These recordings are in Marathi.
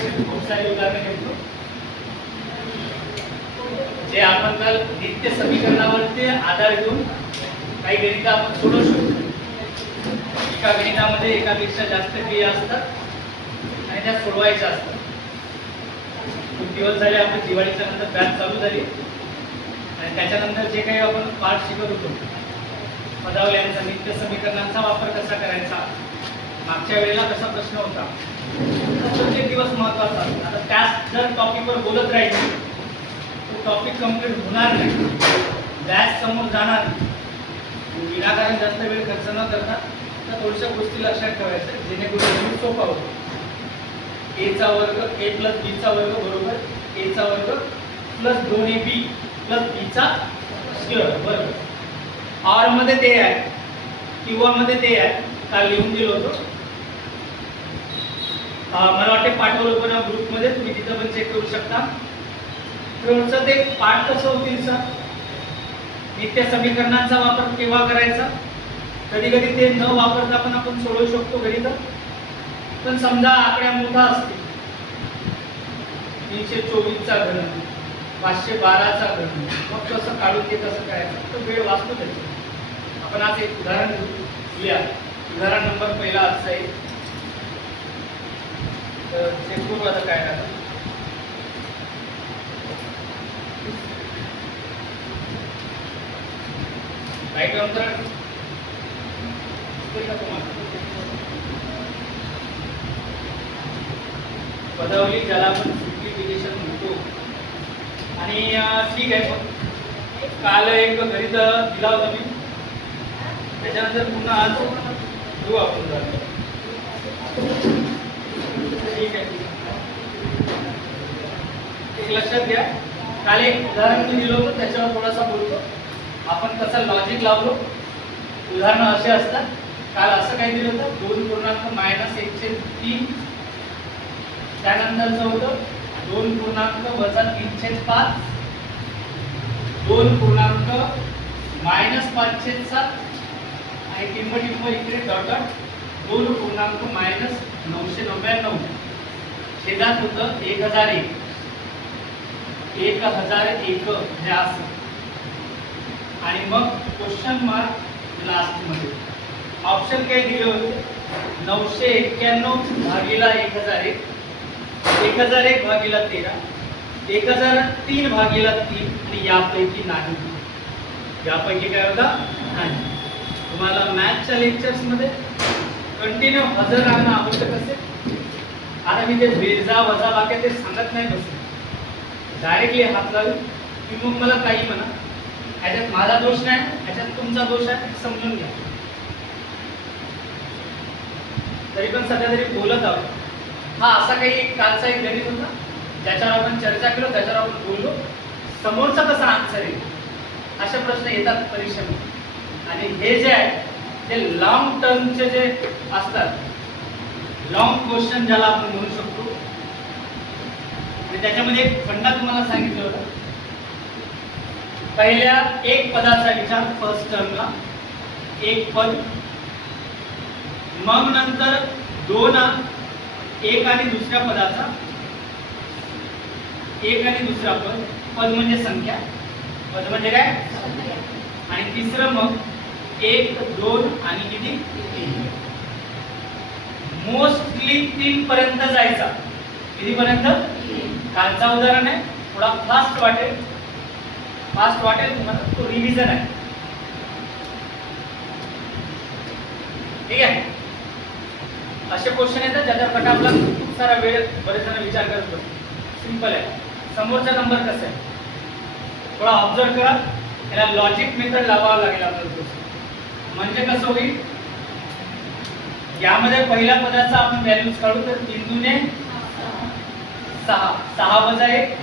खूप सारी उदाहरणं घेतो जे आपण काल नित्य समीकरणावरती आधार घेऊन काही गणित आपण सोडवू शकतो. एका गणितामध्ये एकापेक्षा जास्त क्रिया असतात आणि त्या सोडवायच्या असतात. खूप दिवस झाले आपण दिवाळीच्या नंतर बॅच चालू झाली आणि त्याच्यानंतर जे काही आपण पाठ शिकत होतो पदावल्यांचा नित्य समीकरणांचा वापर कसा करायचा, मागच्या वेळेला कसा प्रश्न होता, प्रत्येक दिवस महत्वाचा असतो. आता त्याच जर टॉपिकवर बोलत राहिलो तो टॉपिक कम्प्लीट होणार नाही, बॅच समोर जाणार नाही. विनाकारण जास्त वेळ खर्च न करता तर थोड्याशा गोष्टी लक्षात ठेवायच्या जेणेकरून सोपा होतो. ए चा वर्ग ए प्लस बी चा वर्ग बरोबर ए चा वर्ग प्लस 2ab प्लस बी चा स्क्वेअर बरोबर. ऑर मध्ये ते आहे किंवा मध्ये ते आहे, काल लिहून दिलं होतं. मला वाटते पाठवलं पण ग्रुपमध्ये, तुम्ही तिथं पण चेक करू शकता. थोडंसं ते पाठ कसं होतील सर, नित्य समीकरणांचा वापर केव्हा करायचा, कधी कधी ते न वापरता पण आपण सोडवू शकतो गणित. पण समजा आकड्या मोठा असतील 324 चा घन 512 चा घन, मग कसं काढून ते कसं करायचं, तर वेळ वाचतो त्याची. आपण आज एक उदाहरण घेऊया. उदाहरण नंबर पहिला असं आहे, तर चेक करू आता काय राहतं. राईट आन्सर पदावली ज्याला आपण सिम्प्लिफिकेशन म्हणतो. आणि ठीक आहे, पण काल एक गणित दिला होता मी, त्याच्यानंतर पुन्हा आज घेऊ आपण झालं. ठीक आहे, एक लक्षात घ्या. काल एक उदाहरण मी दिलं होतं त्याच्यावर थोडासा बोलतो आपण, कसं लॉजिक लावलो. उदाहरणं असे असतात, काल असं काही दिलं होतं 2.-1/3, त्यानंतरचं होतं 2.-3/5, 2.-5/7 आणि टिंब इकडे डॉट 2.-999 छेदात होतं 1001 हे असं. आणि मग क्वेश्चन मार्क लास्ट मध्ये ऑप्शन काय दिले होते, 991 भागीला 1001, 1001 भागीला 13, 1003 भागीला 3 आणि यापैकी नाही. यापैकी काय होता नाही. तुम्हाला मॅथच्या लेक्चर्स मध्ये कंटिन्यू हजर राहणं आवश्यक असेल. आता मी ते बेजा वजा बाकी ते सांगत नाही बस, डायरेक्टली हात लावून की मग मला काही म्हणा, ह्याच्यात माझा दोष नाही, ह्याच्यात तुमचा दोष आहे, समजून घ्या. तरी पण सध्या तरी बोलत आहोत. हा असा काही कालचा एक गणित होता ज्याच्यावर आपण चर्चा केलो, त्याच्यावर आपण बोललो. समोरचा कसा आन्सर येईल असे प्रश्न येतात परीक्षेमध्ये. आणि हे जे आहे ते लॉंग टर्मचे जे असतात, लॉंग क्वेश्चन ज्याला आपण म्हणू शकतो. त्याच्यामध्ये एक फंडा तुम्हाला सांगितलं होतं, पहिल्या एक पदाचा विचार, फर्स्ट टर्मला एक पद, मग नंतर दोन एक आणि दुसऱ्या पदाचा, एक आणि दुसरा पद, पद म्हणजे संख्या, पद म्हणजे काय, आणि तिसरं मग 1 2 आणि किती 3. मोस्टली 3 पर्यंत जायचा. किती पर्यंत? कालचा उदाहरण आहे, थोडा फास्ट वाटेल तुम्हाला, तो रिव्हिजन आहे. ठीक आहे, असे क्वेश्चन येतात ज्याच्यावर फटाफट खूप सारा वेळ बरेच जण विचार करत बसतो. सिंपल आहे. समोरचा नंबर कसा आहे थोडा ऑब्झर्व करा, याला लॉजिक मेथड लावावं लागेल आपल्याला. म्हणजे कसं होईल, यामध्ये पहिल्या पदाचा आपण व्हॅल्यूज काढू तर 3 दुने 6, 6 वजा 1,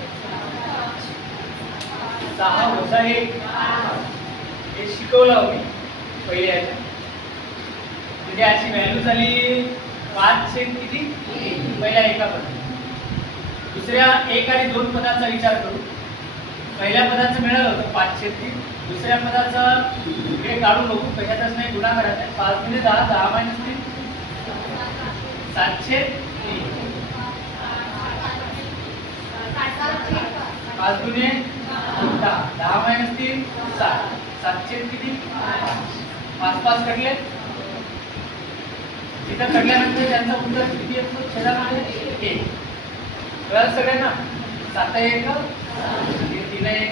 6 वजा 1 हे शिकवलं मी पहिले याच्या. म्हणजे याची व्हॅल्यू झाली 5 छेद किती पहिल्या एका पदात. दुसऱ्या 1 आणि 2 पदाचा विचार करू. पहिल्या पदाचं मिळालं होतं 5 छेद 3, दुसऱ्या पदाचं इकडे काढून बघू, कशातच नाही, गुणाकारात आहे. 5 गुणे 10, 10 - 3 7 छेद 3. 5 दुने 10, 10 मायनस 3 7, 7 किती 5 5 कटले. इथं कटल्यानंतर त्यांचा उत्तर किती येतो छेदामध्ये 1. कळलं सगळ्यांना. 7 1 3 1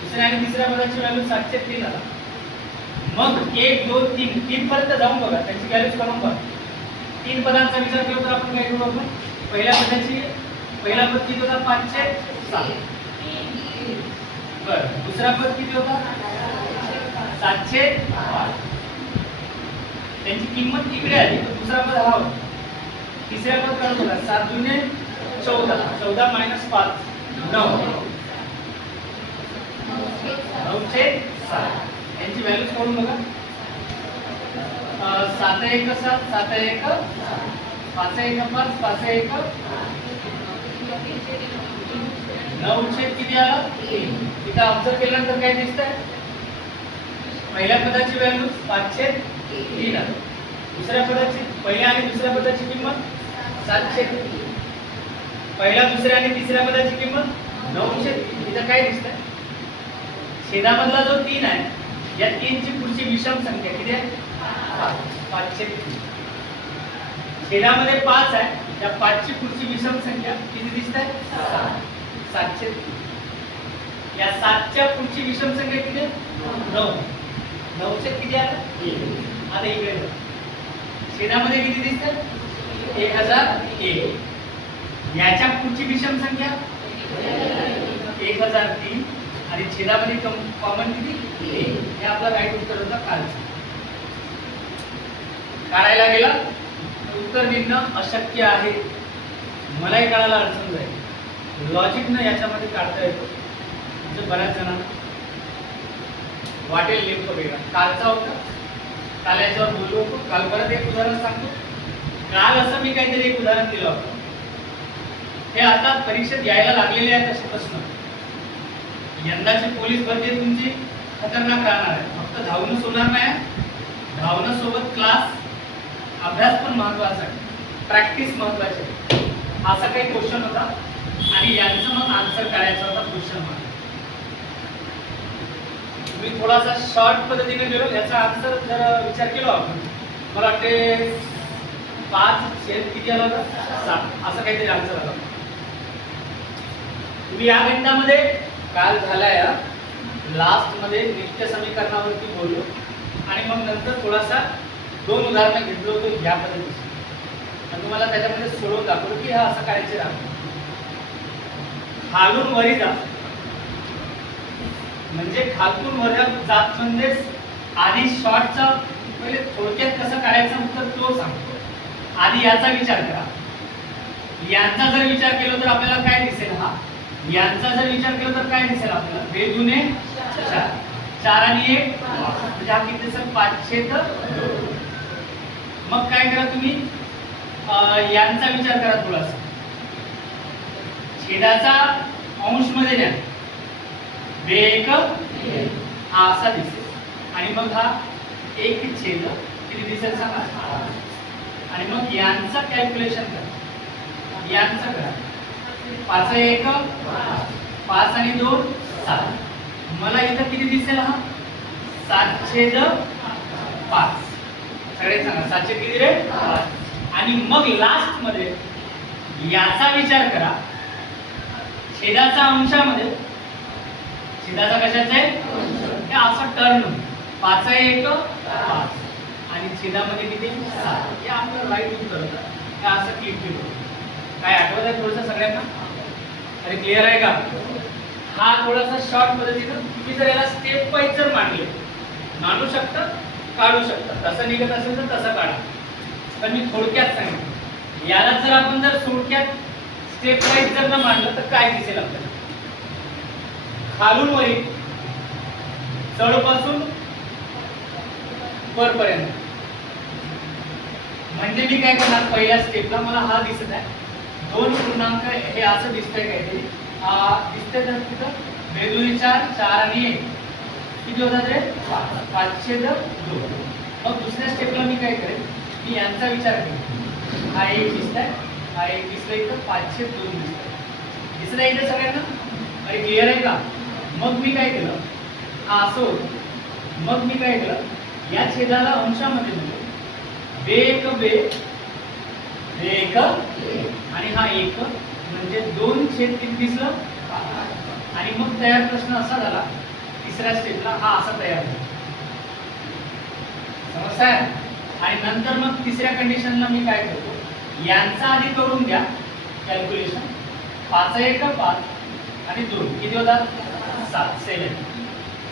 दुसऱ्या आणि तिसऱ्या पदाची व्हॅल्यू 703 आला. मग 1 2 3 3 पर्यंत जाऊन बघा त्याची व्हॅल्यूज करून बघा. 3 पदांचा विचार केला तर आपण काय करू आपण पहिल्या पदाची पहिला पद किती होता 507. बरं दुसरा पद किती होता 705. त्यांची किंमत इकडे आली तर दुसरा पद हा होता. तिसऱ्या पद काय होता 7 दुने 14, 14 मायनस 5 9, 906. यांची व्हॅल्यूज करून बघा. 7 1 7, 7 1 5 1 5, 5 1 9 किती आला 3. इथं ऑब्झर्व केल्यानंतर काय दिसतंय पहिल्या पदाची व्हॅल्यू 503 आली. दुसऱ्या पदाची पहिल्या आणि दुसऱ्या पदाची किंमत 703. पहिल्या दुसऱ्या आणि तिसऱ्या पदाची किंमत 903. इथं काय दिसतंय छेदामधला जो 3 आहे या 3 ची पुढची विषम संख्या किती आहे 503. छेदामध्ये 5 आहे त्या 5 ची पुढची विषम संख्या किती दिसत आहे 703. या 7 च्या पुढची विषम संख्या किती आहे 9. 9 किती आला 1. आता इकडे छेदामध्ये किती दिसत 1001. याच्या पुढची विषम संख्या 1003 आणि छेदामध्ये कॉमन किती 1. हे आपला राईट उत्तर होता कालचं. काढायला गेला उत्तर निघणं अशक्य आहे. मलाही काढायला अडचण जाईल. लॉजिकनं याच्यामध्ये काढता येतो म्हणजे बऱ्याच जणांना वाटेल नेमकं वेगळा. कालचा होता काल याच्यावर बोललो होतो. काल परत एक उदाहरण सांगतो. काल असं मी काहीतरी एक उदाहरण दिलं होतं. हे आता परीक्षेत यायला लागलेले आहेत असे प्रश्न. यंदाची पोलीस भरती तुमची खतरनाक राहणार आहे. फक्त धावणं सोडणार नाही. धावणं सोबत क्लास अभ्यास पण महत्वाचा आहे. प्रॅक्टिस महत्वाची आहे. असा काही क्वेश्चन होता आणि यांचं मग आन्सर करायचा होता क्वेश्चन मार्क. मी थोडासा शॉर्ट पद्धतीने गेलो. याचा आन्सर जर विचार केला आपण मला वाटते 5 छेद किती आला होता 7 असं काहीतरी आन्सर आला. तुम्ही या गणितामध्ये काल झालाय लास्ट मध्ये नित्य समीकरणावरती बोललो आणि मग नंतर थोडासा 2 उदाहरणं घेतलं होतं या पद्धतीने. तुम्हाला त्याच्यामध्ये सोडवून दाखवलं की हा असं करायचे राहतो. खालून वरी जात म्हणजे खालून वर जात म्हणजेच आधी शॉर्टचा पहिले थोडक्यात कसं काढायचं उत्तर तो सांगतो. आधी याचा विचार करा. यांचा जर विचार केला तर आपल्याला काय दिसेल हा यांचा जर विचार केला तर काय दिसेल आपल्याला 2 दुने 4, 4 आणि 1 म्हणजे हा किती दिसेल 502. मग काय करा तुम्ही यांचा विचार करा थोडासा. छेदाचा अंश मध्ये न्या 2 1 हा असा दिसेल आणि मग हा 1 छेद किती दिसेल सांगा. आणि मग यांचा कॅल्क्युलेशन करा. यांचं करा 5 1 5 आणि 2 7. मला इथं किती दिसेल हा 7/5. सगळे सांगा 7 किती रे 5. आणि मग लास्ट मध्ये याचा विचार करा. छेदाचा अंशामध्ये छेदाचा कशाचा आहे हे असं टर्न 5 1 5 आणि छेदामध्ये किती 7. हे आपलं राईट उत्तर होतं. हे असं क्लिक केलं. काय आठवत आहे थोडंसं सगळ्यांना. अरे क्लिअर आहे का. हा थोडासा शॉर्ट पद्धतीनं तुम्ही जर याला स्टेप वाईज जर मांडू शकता काढू शकता. तसं निघत असेल तर तसं काढा. पण मी थोडक्यात सांगितलं. याला जर आपण जर थोडक्यात स्टेप वाईज जर न मांडलं तर काय दिसेल आपल्याला. खालून वरी चढपासून वरपर्यंत म्हणजे मी काय करणार पहिल्या स्टेपला मला हा दिसत आहे 2 पूर्णांक हे असं दिसतंय काहीतरी दिसतंय तर तिथं 2 दुने 4 4 आणि 1 किती होतात रे 5/2. मग दुसऱ्या स्टेपला मी काय करेन मी यांचा विचार करेन. हा 1 दिसतंय हा 1 दिसतंय इथं 5/2 दिसतंय. दिसत आहे इथे सगळ्यांना? अरे क्लिअर आहे का? मग मी काय केलं, हा असं होतं, मग मी काय केलं, या छेदाला अंशामध्ये दिलं, बेक बे एक आणि हा एक म्हणजे 2/3 दिसलं. आणि मग तयार प्रश्न असा झाला तिसऱ्या स्टेपला, हा असा तयार झाला, समजताय? आणि नंतर मग तिसऱ्या कंडिशनला मी काय करतो, यांचा आधी करून द्या कॅल्क्युलेशन. 5 1 5 आणि 2 किती होतात? 7 7.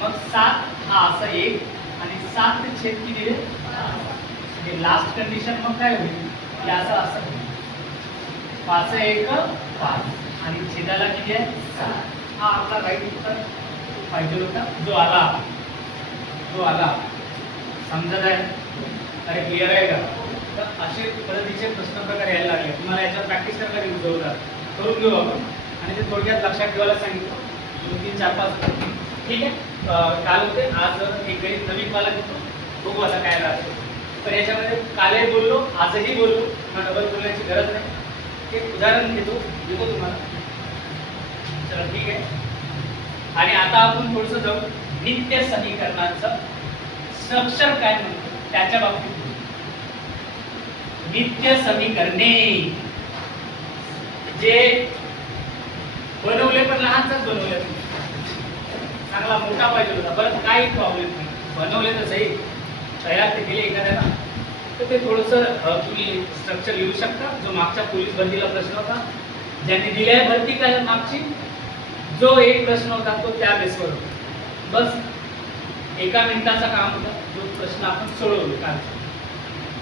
मग 7 हा असा 1 आणि 7 छेद किती आहे? लास्ट कंडिशन मग काय होईल, याचा असं होईल 5 1 5 आणि छेदाला किती आहे? 7. हा आपला राईट उत्तर पाहिजे होता, जो आला समजत आहे? अरे क्लिअर आहे का? तर असे पद्धतीचे प्रश्न प्रकार यायला लागले. तुम्हाला याच्यावर प्रॅक्टिस करायला घेऊन जोरदार करून घेऊ आपण. आणि ते थोडक्यात लक्षात ठेवायला सांगितलं, 2 3 4 5. ठीक आहे, काल होते, आज एक गणित नवीन वाला घेतो, बघू आता काय राहतो. पण याच्यामध्ये कालही बोललो, आजही बोललो, मला डबल बोलण्याची गरज नाही. एक उदाहरण देतो तुम्हाला. चला ठीक आहे. आणि आता आपण थोडंसं जाऊ नित्य समीकरणाचं स्ट्रक्चर काय म्हणतो त्याच्या बाबतीत. नित्य समीकरणे जे बनवले पण लहानच बनवले, चांगला मोठा पाहिजे होता, बरं काही प्रॉब्लेम नाही, बनवले तर सही, तयार ते केले एखाद्याला, तर ते थोडंसं तुम्ही स्ट्रक्चर लिहू शकता. जो मागच्या पोलीस भरतीला प्रश्न होता, ज्यांनी दिली आहे भरती काय मागची, जो एक प्रश्न होता तो त्या बेसवर होता. बस 1 मिनिटाचा काम होता, जो प्रश्न आपण सोडवलो काल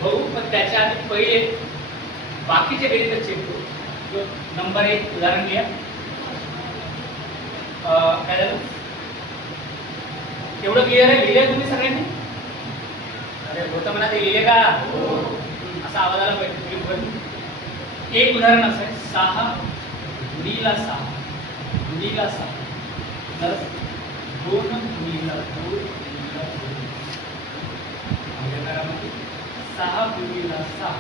भाऊ. पण त्याच्या आधी पहिले बाकीचे गणित चेक करू. जो नंबर 1 उदाहरण लिहा. काय झालं, एवढं क्लिअर आहे? लिहिले तुम्ही सगळ्यांनी? अरे होतं म्हणा, ते लिहिले का? असा आवाज आला पाहिजे. एक उदाहरण असं आहे, 6 गुणिला 6 गुणिला 6 प्लस 2 गुणिला 2 गुणिला 2. 6 गुणिला 6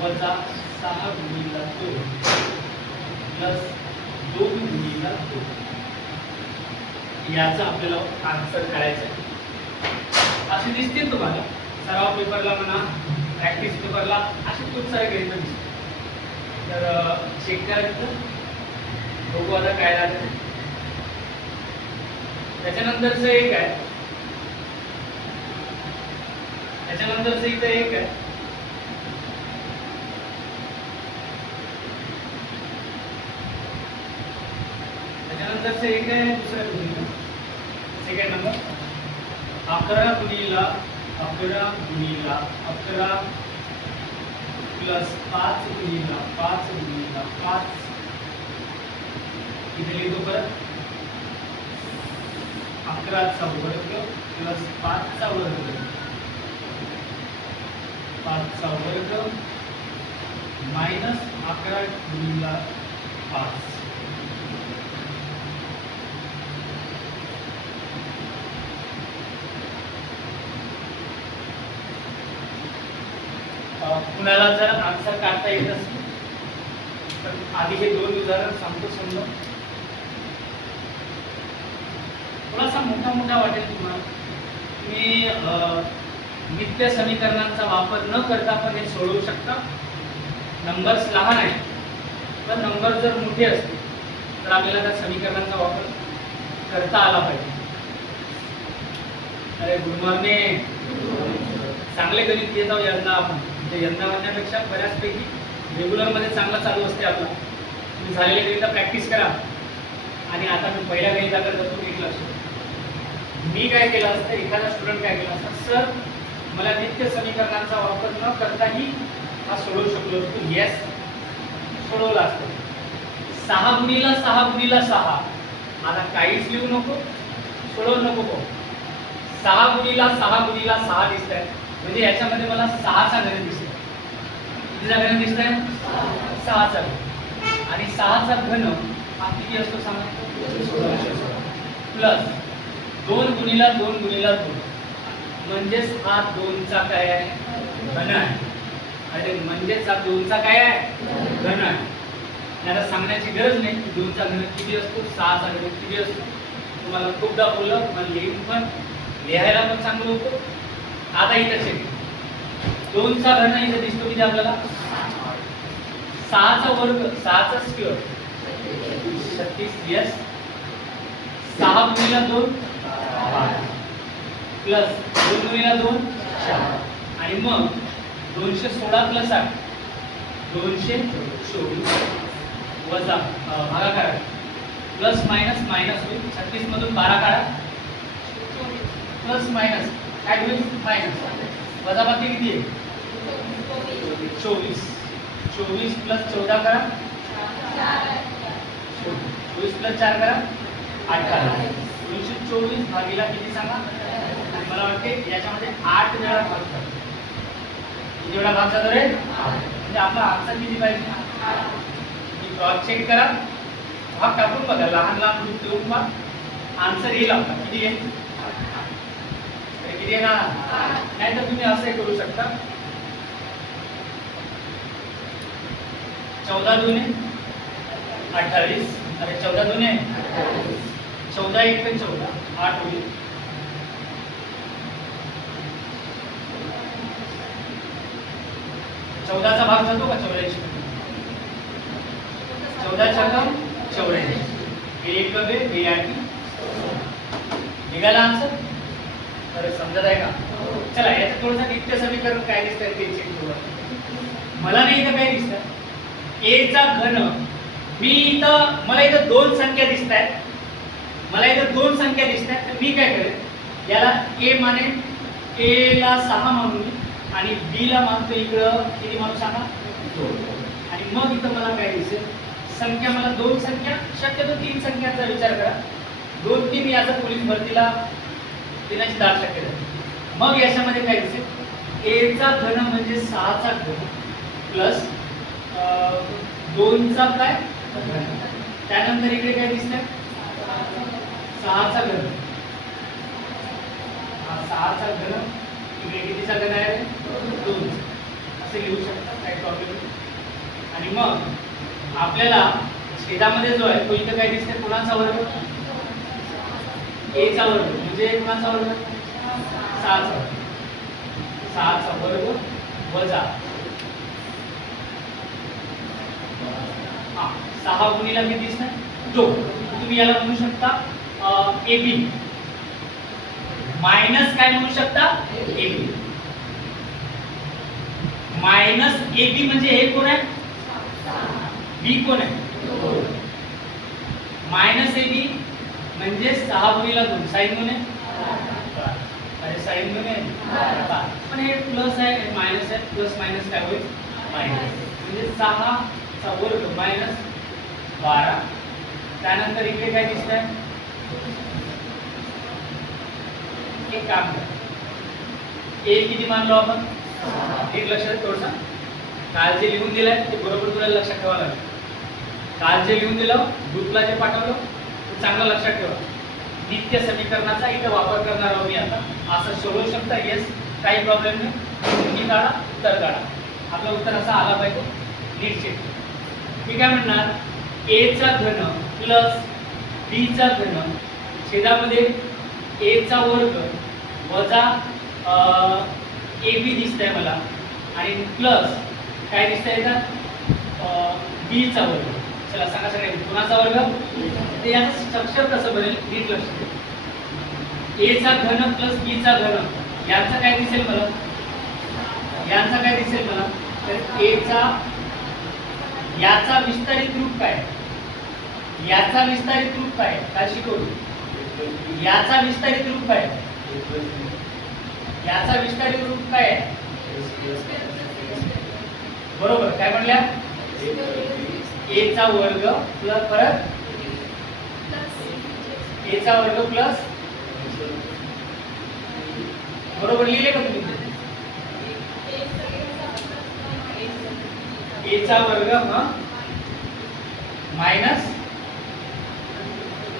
वजा 6 गुणिला 2 प्लस 2 गुणिला 2. याचा आपल्याला आन्सर काढायचा आहे. असे दिसतील तुम्हाला सराव पेपरला म्हणा, प्रॅक्टिस पेपरला, असे खूप सारे गणित दिसतील. तर चेक करायचं, बघू आता काय राहतं. त्याच्यानंतरचं एक आहे, त्याच्यानंतरचं इथं एक आहे, त्याच्यानंतरचं एक आहे दुसऱ्या गुणिला. सेकंड नंबर 11 गुणिला 11 गुणिला 11 प्लस 5 गुणिला 5 गुणिला 5. इथे लिहितो परत, 11चा वर्ग प्लस 5चा वर्ग, 5चा वर्ग मायनस 11 गुणिला 5. कुणाला जर आन्सर काढता येत असेल तर आधी हे 2 उदाहरण सांगतो. समजा थोडासा मोठा वाटेल तुम्हाला. तुम्ही नित्य समीकरणांचा वापर न करता पण हे सोडवू शकता. नंबर्स लहान आहे, पण नंबर जर मोठे असतील तर आपल्याला त्या समीकरणांचा वापर करता आला पाहिजे. अरे गुड मॉर्निंग. चांगले गणित घेत आहोत यंदा आपण. म्हणजे यंदा म्हणण्यापेक्षा बऱ्याचपैकी रेग्युलरमध्ये चांगलं चालू असते आपलं. तुम्ही झालेल्या गणिता प्रॅक्टिस करा. आणि आता मी पहिल्या गणिताकडे जातो. एक लक्ष, मी काय केलं असतं, एखादा स्टुडंट काय केला असता, सर मला नित्य समीकरणांचा वापर न करताही हा सोडवू शकलो असतो. येस, सोडवला असतो. 6 गुणिला 6 गुणिला 6. आता काहीच लिहू नको, सोडवू नको. 6 गुणिला 6 गुणिला 6 दिसत आहे, म्हणजे याच्यामध्ये मला 6चा गणित दिसतोय. कितीचा गणित दिसत आहे? 6चा. आणि 6चा घन हा किती असतो सांगा? प्लस 2 गुणिला 2 गुणिला 2, म्हणजेच हा 2चा काय आहे? घन आहे. अरे म्हणजेच हा 2चा काय आहे? घन आहे. याला सांगण्या सांगण्याची गरज नाही की 2चा घन किती असतो, 6चा घन किती असतो. तुम्हाला खूपदा बोललं, तुम्हाला लिहून पण लिहायला पण चांगलं होतं. आता इथे चेक 2चा घन इथे दिसतो किती आपल्याला 6चा वर्ग 6चा स्क्वेअर 36 यस 6 गुणिले 2 प्लस 2 गुणिले 2 4 आणि मग 216 प्लस 8 224 वजा भागाकार प्लस मायनस मायनस होईल 36 मधून 12 काढा प्लस मायनस काय होईल मायनस वजाबाकी किती आहे 24 24 प्लस 14 करा 24 प्लस 4 करा 8 करा 224 भागीला किती सांगा. मला वाटते याच्यामध्ये 8 वेळा भाग करतो. किती वेळा भाग जातो रे म्हणजे आपला आन्सर किती पाहिजे क्रॉस चेक करा भाग टाकून बघा लहान लहान ग्रुप देऊन मग आन्सर येईल आपला किती येईल किती येणार. नाही तर तुम्ही असंही करू शकता 14 दूने 28 अरे 14 दूने 14 एक 14 8 होईल. 14चा भाग जातो का 84 14 छक्कम 84 एक बे बे आठी निघाला आन्सर. तर समजत आहे का. चला याचं थोडंसं नित्य समीकरण काय दिसतंय ते चेक करू. मला नाही इथं काय दिसतं a चा घन मी इथं मला इथं 2 संख्या दिसत आहेत. मला इथं 2 संख्या दिसत आहेत तर मी काय करेन याला a माने a ला 6 मानून आणि b ला मानतो इकडं किती मानू सांगा 2 आणि मग इथं मला काय दिसेल संख्या मला 2 संख्या शक्यतो 3 संख्यांचा विचार करा 2-3 याचा पोलीस भरतीला देण्याची दाट शक्यता आहे. मग याच्यामध्ये काय दिसेल a चा घन म्हणजे 6चा घन प्लस 2चा काय त्यानंतर इकडे काय दिसतंय 6चा घन 6चा घन इकडे कितीचा घन आहे 2 असे लिहू शकता काही प्रॉब्लेम नाही. आणि मग आपल्याला छेदामध्ये जो आहे तो इथं काय दिसतंय कोणाचा वर्ग a चा वर्ग म्हणजे कोणाचा वर्ग 6चा वर्ग वजा 6 गुणिला किती दिसणार 2. तुम्ही याला म्हणू शकता AB मायनस काय म्हणू शकता AB मायनस AB म्हणजे हे कोण आहे B कोण आहे मायनस AB म्हणजे 6 गुणिला 2 साइन गुणे अरे साइन गुणे पण हे प्लस आहे मायनस आहे प्लस मायनस काय होईल मायनस म्हणजे 6 चा वर्ग मायनस 12 त्यानंतर इकडे काय दिसतंय एक काम कर ए किती मानलो आपण एक लक्षात थोडंसं काल जे लिहून दिलंय ते बरोबर तुला लक्षात ठेवावं लागेल. काल जे लिहून दिलं ग्रुपला जे पाठवलं ते चांगलं लक्षात ठेवा. नित्य समीकरणाचा इथं वापर करणार आहोत मी आता असं सोडवू शकता येस काही प्रॉब्लेम नाही. तुम्ही काढा उत्तर काढा आपलं उत्तर असं आला पाहिजे नीट चेक. मी काय म्हणणार a चा घन प्लस b चा घन छेदामध्ये a चा वर्ग वजा ab दिसतंय मला आणि प्लस काय दिसतंय का b चा वर्ग. चला सांगा सगळे कोणाचा वर्ग ते याचं स्ट्रक्चर कसं बनेल नीट लक्ष द्या. a चा घन प्लस b चा घन यांचा काय दिसेल मला यांचा काय दिसेल मला तर a चा याचा विस्तारित रूप काय याचा विस्तारित रूप काय काय शिकवू याचा विस्तारित रूप काय याचा विस्तारित रूप काय बरोबर काय म्हणल्या a चा वर्ग प्लस परत a चा वर्ग प्लस बरोबर लिहिले का तुम्ही a चा वर्ग मायनस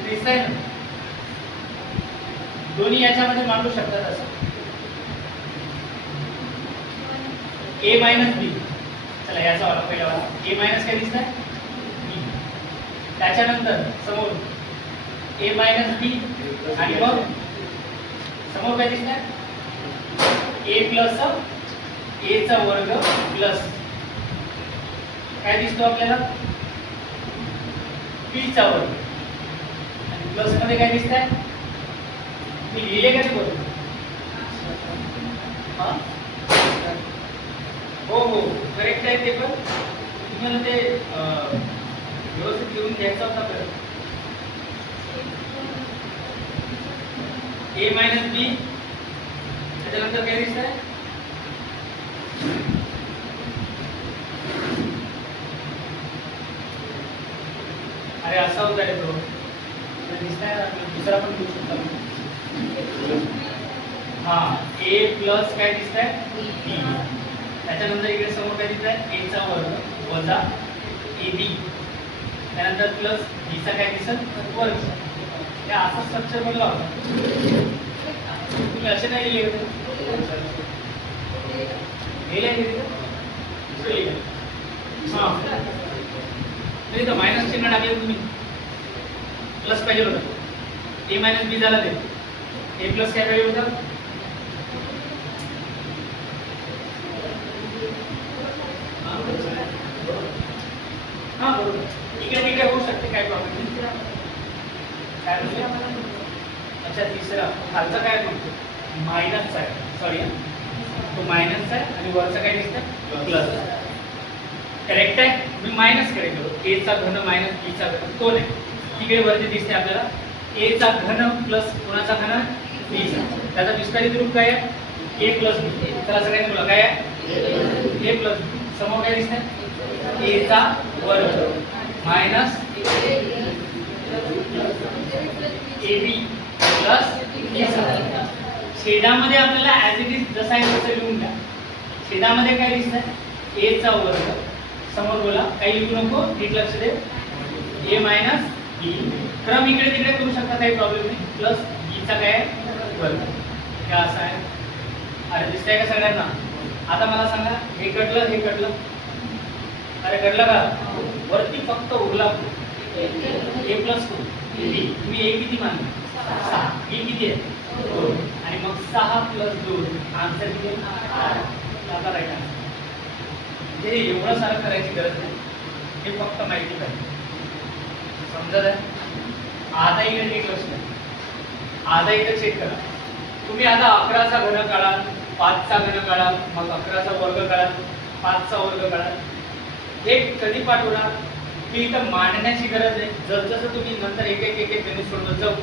दिसतंय ना दोन्ही याच्यामध्ये मांडू शकतात असं a मायनस b. चला याचा वाला पहिला वाला a मायनस काय दिसतंय b त्याच्यानंतर समोर a मायनस बी आणि मग समोर काय दिसणार a प्लस a चा वर्ग प्लस काय दिसतो आपल्याला b चा वर्ग आणि प्लस मध्ये काय दिसतंय मी लिहिले का नाही बरोबर हा हो हो करेक्ट आहे ते पण तुम्हाला ते व्यवस्थित लिहून घ्यायचा होता बरं a मायनस बी त्याच्यानंतर काय दिसतंय अरे असा होता रे तो दिसतंय दुसरा पण लिहू शकता हा a प्लस काय दिसतंय b त्याच्यानंतर इकडे समोर काय दिसतंय a चा वर्ग वजा ab त्यानंतर प्लस b चा काय दिसत वर्ग हे असा स्ट्रक्चर बनला होता तुम्ही असे नाही लिहिले हां नाही तर मायनस चिन्ह टाकले तुम्ही प्लस पाहिजे होतं ए मायनस बी झाला ते ए प्लस काय पाहिजे होतं हां बरोबर इकडे तिकडे होऊ शकते काय प्रॉब्लेम नाही काय म्हणतो अच्छा तिसरा खालचा काय म्हणतो मायनसचा आहे सॉरी तो मायनसचा आहे आणि वरचा काय दिसतं प्लस करेक्ट आहे मी मायनस करेक्ट ए चा घन मायनस बी चा घन तो नाही तिकडे वरती दिसते आपल्याला ए चा घन प्लस कोणाचा घन बी चा त्याचा विस्तारित रूप काय आहे ए प्लस बी तर असं काय बोला काय आहे ए प्लस बी समोर काय दिसतं ए चा वर्ग minus a b plus b चा छेदामध्ये आपल्याला ॲज इट इज जसा आहे तसं लिहून घ्या छेदामध्ये काय दिसतं ए चा वर्ग समोर बोला काही लिहू नको नीट लक्ष दे ए मायनस बी क्रम इकडे तिकडे करू शकता काही प्रॉब्लेम नाही प्लस बीचा काय वर्ग काय असं आहे अरे दिसतंय का सगळ्यांना आता मला सांगा हे कटलं अरे कटलं का वरती फक्त उरला ए प्लस बी तुम्ही ए किती मानले 6 बी किती आहे 2 आणि मग 6 प्लस 2 आन्सर किती आता राईट आन्सर हे एवढं सारं करायची गरज नाही हे फक्त माहिती पाहिजे समजत आहे आता इकडे एक लक्ष द्या आता इकडे चेक करा तुम्ही आता 11चा घन काढाल 5चा घन काढाल मग 11चा वर्ग काढाल 5चा वर्ग काढाल हे कधी पाठवणार की इथं मांडण्याची गरज आहे जसं तुम्ही नंतर एक एक गणित सोडवत जाऊ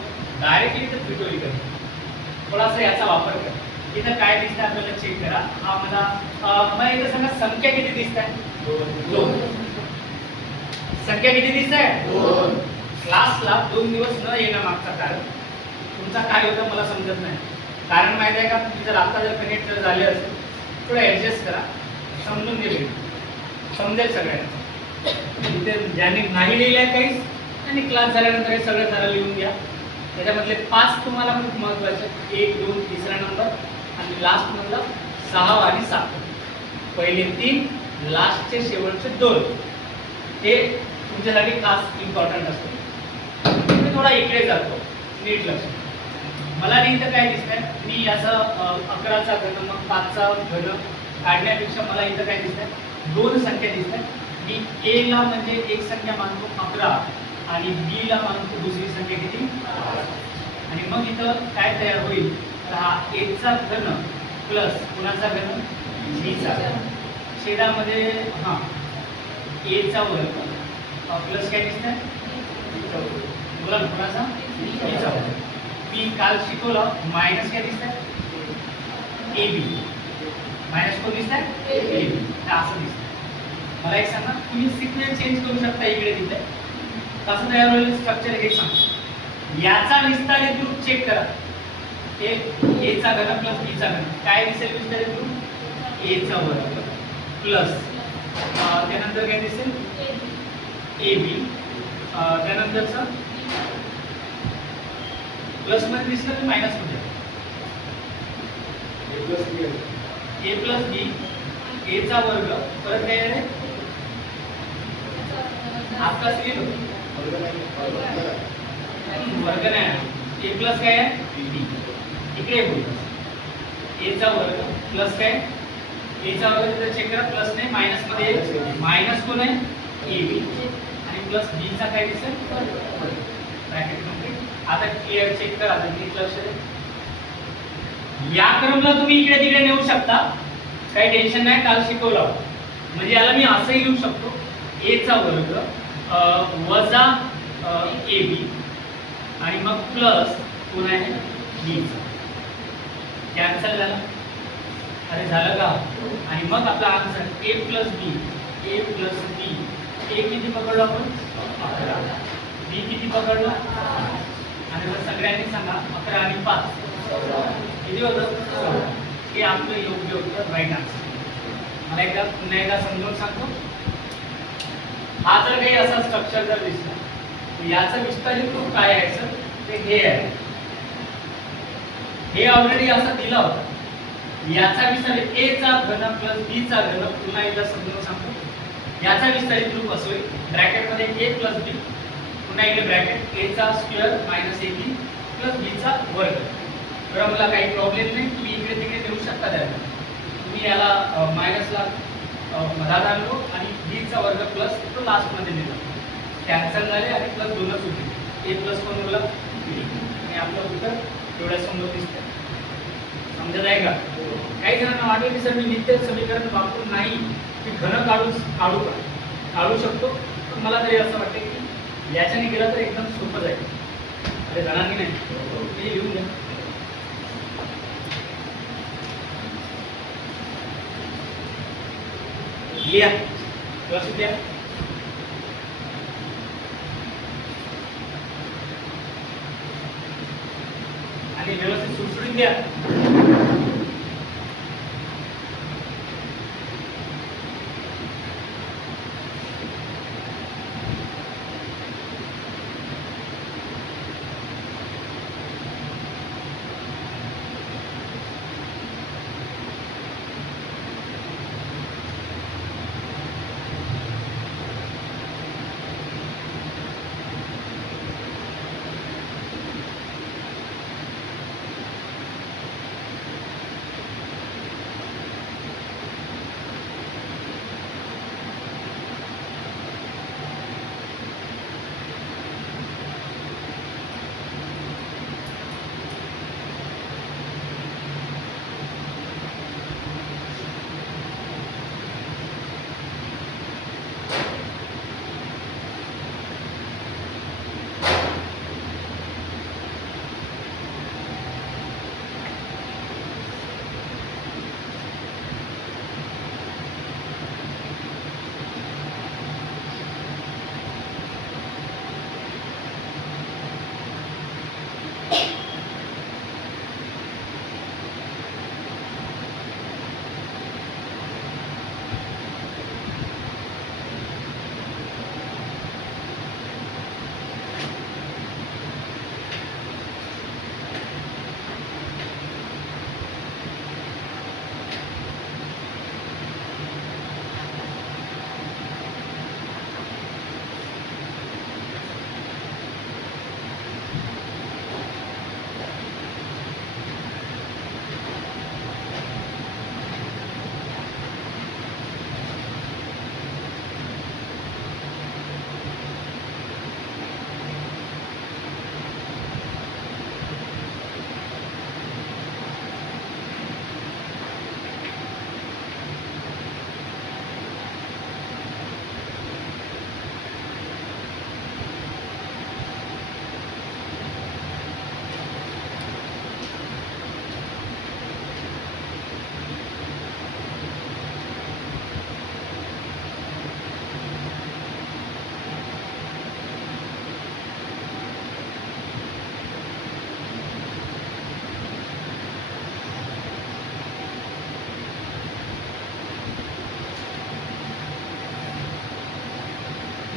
डायरेक्टली इथं ट्युटोरियल करा थोडासा याचा वापर करा इथं काय दिसतं आपल्याला चेक करा हा मला इथं सांगा संख्या किती दिसत आहे 2 संख्या किती दिसत आहे 2 क्लासला 2 दिवस न येणं मागचं कारण तुमचा काय होतं मला समजत नाही कारण माहिती आहे का तुम्ही जर आता जर कनेक्ट जर झाले असेल थोडं ॲडजस्ट करा समजून घे समजेल सगळ्यांना इथे ज्यांनी नाही लिहिलं आहे काहीच आणि क्लास झाल्यानंतर हे सगळं जरा लिहून घ्या त्याच्यामधले 5 तुम्हाला खूप महत्त्वाचे 1 2 तिसरा नंबर आणि लास्ट मधला 6 आणि 7 पहिले 3 लास्टचे शेवटचे 2 हे तुमच्यासाठी खास इम्पॉर्टंट असते मी थोडा इकडे जातो नीट लक्ष मला नाही इथं काय दिसतंय मी असं 11चा घन मग 5चा घन काढण्यापेक्षा मला इथं काय दिसतंय 2 संख्या दिसतात मी ए ला म्हणजे एक संख्या मानतो 11 आणि बी ला मानतो दुसरी संख्या किती आणि मग इथं काय तयार होईल तर हा ए चा घन प्लस कुणाचा घन बी चा छेदामध्ये हां ए चा वर्ग प्लस काय दिसतंय बोला कुणाचा बी चा वर्ग मी काल शिकवलं मायनस काय दिसतंय ए बी मायनस कोण दिसतंय ए बी असं दिसतंय मला एक सांगा तुम्ही सिक्वेन्स चेंज करू शकता इकडे तिथे कसं तयार होईल स्ट्रक्चर हे सांग याचा विस्तारित रूप चेक करा ए चा घन प्लस बी चा घन काय दिसेल विस्तारित रूप ए चा वर्ग प्लस त्यानंतर काय दिसेल ए बी त्यानंतरचा प्लस मध्ये दिसलं की मायनस मध्ये ए प्लस बी ए चा वर्ग परत काय आहे आपला लिहिलो वर्ग नाही, ए प्लस काय आहे बी, इकडे बोल ए चा वर्ग प्लस काय ए चा वर्ग, तिथे चेक करा प्लस नाही मायनस मध्ये मायनस कोण आहे ए बी आणि प्लस बी चा काय दिसेल ब्रॅकेट कंप्लीट. आता क्लिअर चेक करा, नीट लक्ष द्या. या क्रमला तुम्ही इकडे तिकडे नेऊ शकता, काही टेन्शन नाही, काल शिकवलं. म्हणजे याला मी असंही लिहू शकतो ए चा वर्ग वजा ए बी आणि मग प्लस कोण आहे बी चा. कॅन्सल झालं, अरे झालं का. आणि मग आपला आन्सर ए प्लस बी, ए प्लस बी. ए किती पकडलो आपण 11, बी किती पकडलो आणि मग सगळ्यांनी सांगा 11 आणि 5 किती होतं. हे आपलं योग्य उत्तर, राईट आन्सर. मला एकदा पुन्हा एकदा समजावून सांगतो. हा जर काही असा स्ट्रक्चर जर दिसला तर याचं विस्तारित रूप काय आहे सर, ते हे आहे. हे ऑलरेडी असं दिलं होतं. याचा विस्तारित ए चा घन प्लस बी चा घन, पुन्हा एकदा समजावून सांगतो. याचा विस्तारित रूप असो ब्रॅकेट मध्ये ए प्लस बी, पुन्हा इकडे ब्रॅकेट ए चा square minus a b plus b चा वर्ग. बरं, मला काही प्रॉब्लेम नाही, तुम्ही इकडे तिकडे देऊ शकता. त्याला तुम्ही याला मायनसला मधात आणलो आणि बी चा वर्ग प्लस तो लास्ट मध्ये दिला, कॅन्सल झाले आणि प्लस दोनच होते. ए प्लस कोण उरलं बी आणि आपलं उत्तर एवढ्या समोर दिसतं. समजत आहे का. काही जणांना वाटेल की सर मी नित्य समीकरण वापरून नाही की घन काढू शकतो, पण मला तरी असं वाटतं की याच्याने गेलं तर एकदम सोपं जाईल. अरे जणांनी नाही, ते लिहून घ्या. लिहा, व्यवस्थित द्या. आणि व्यवस्थित सुटसुटीत द्या.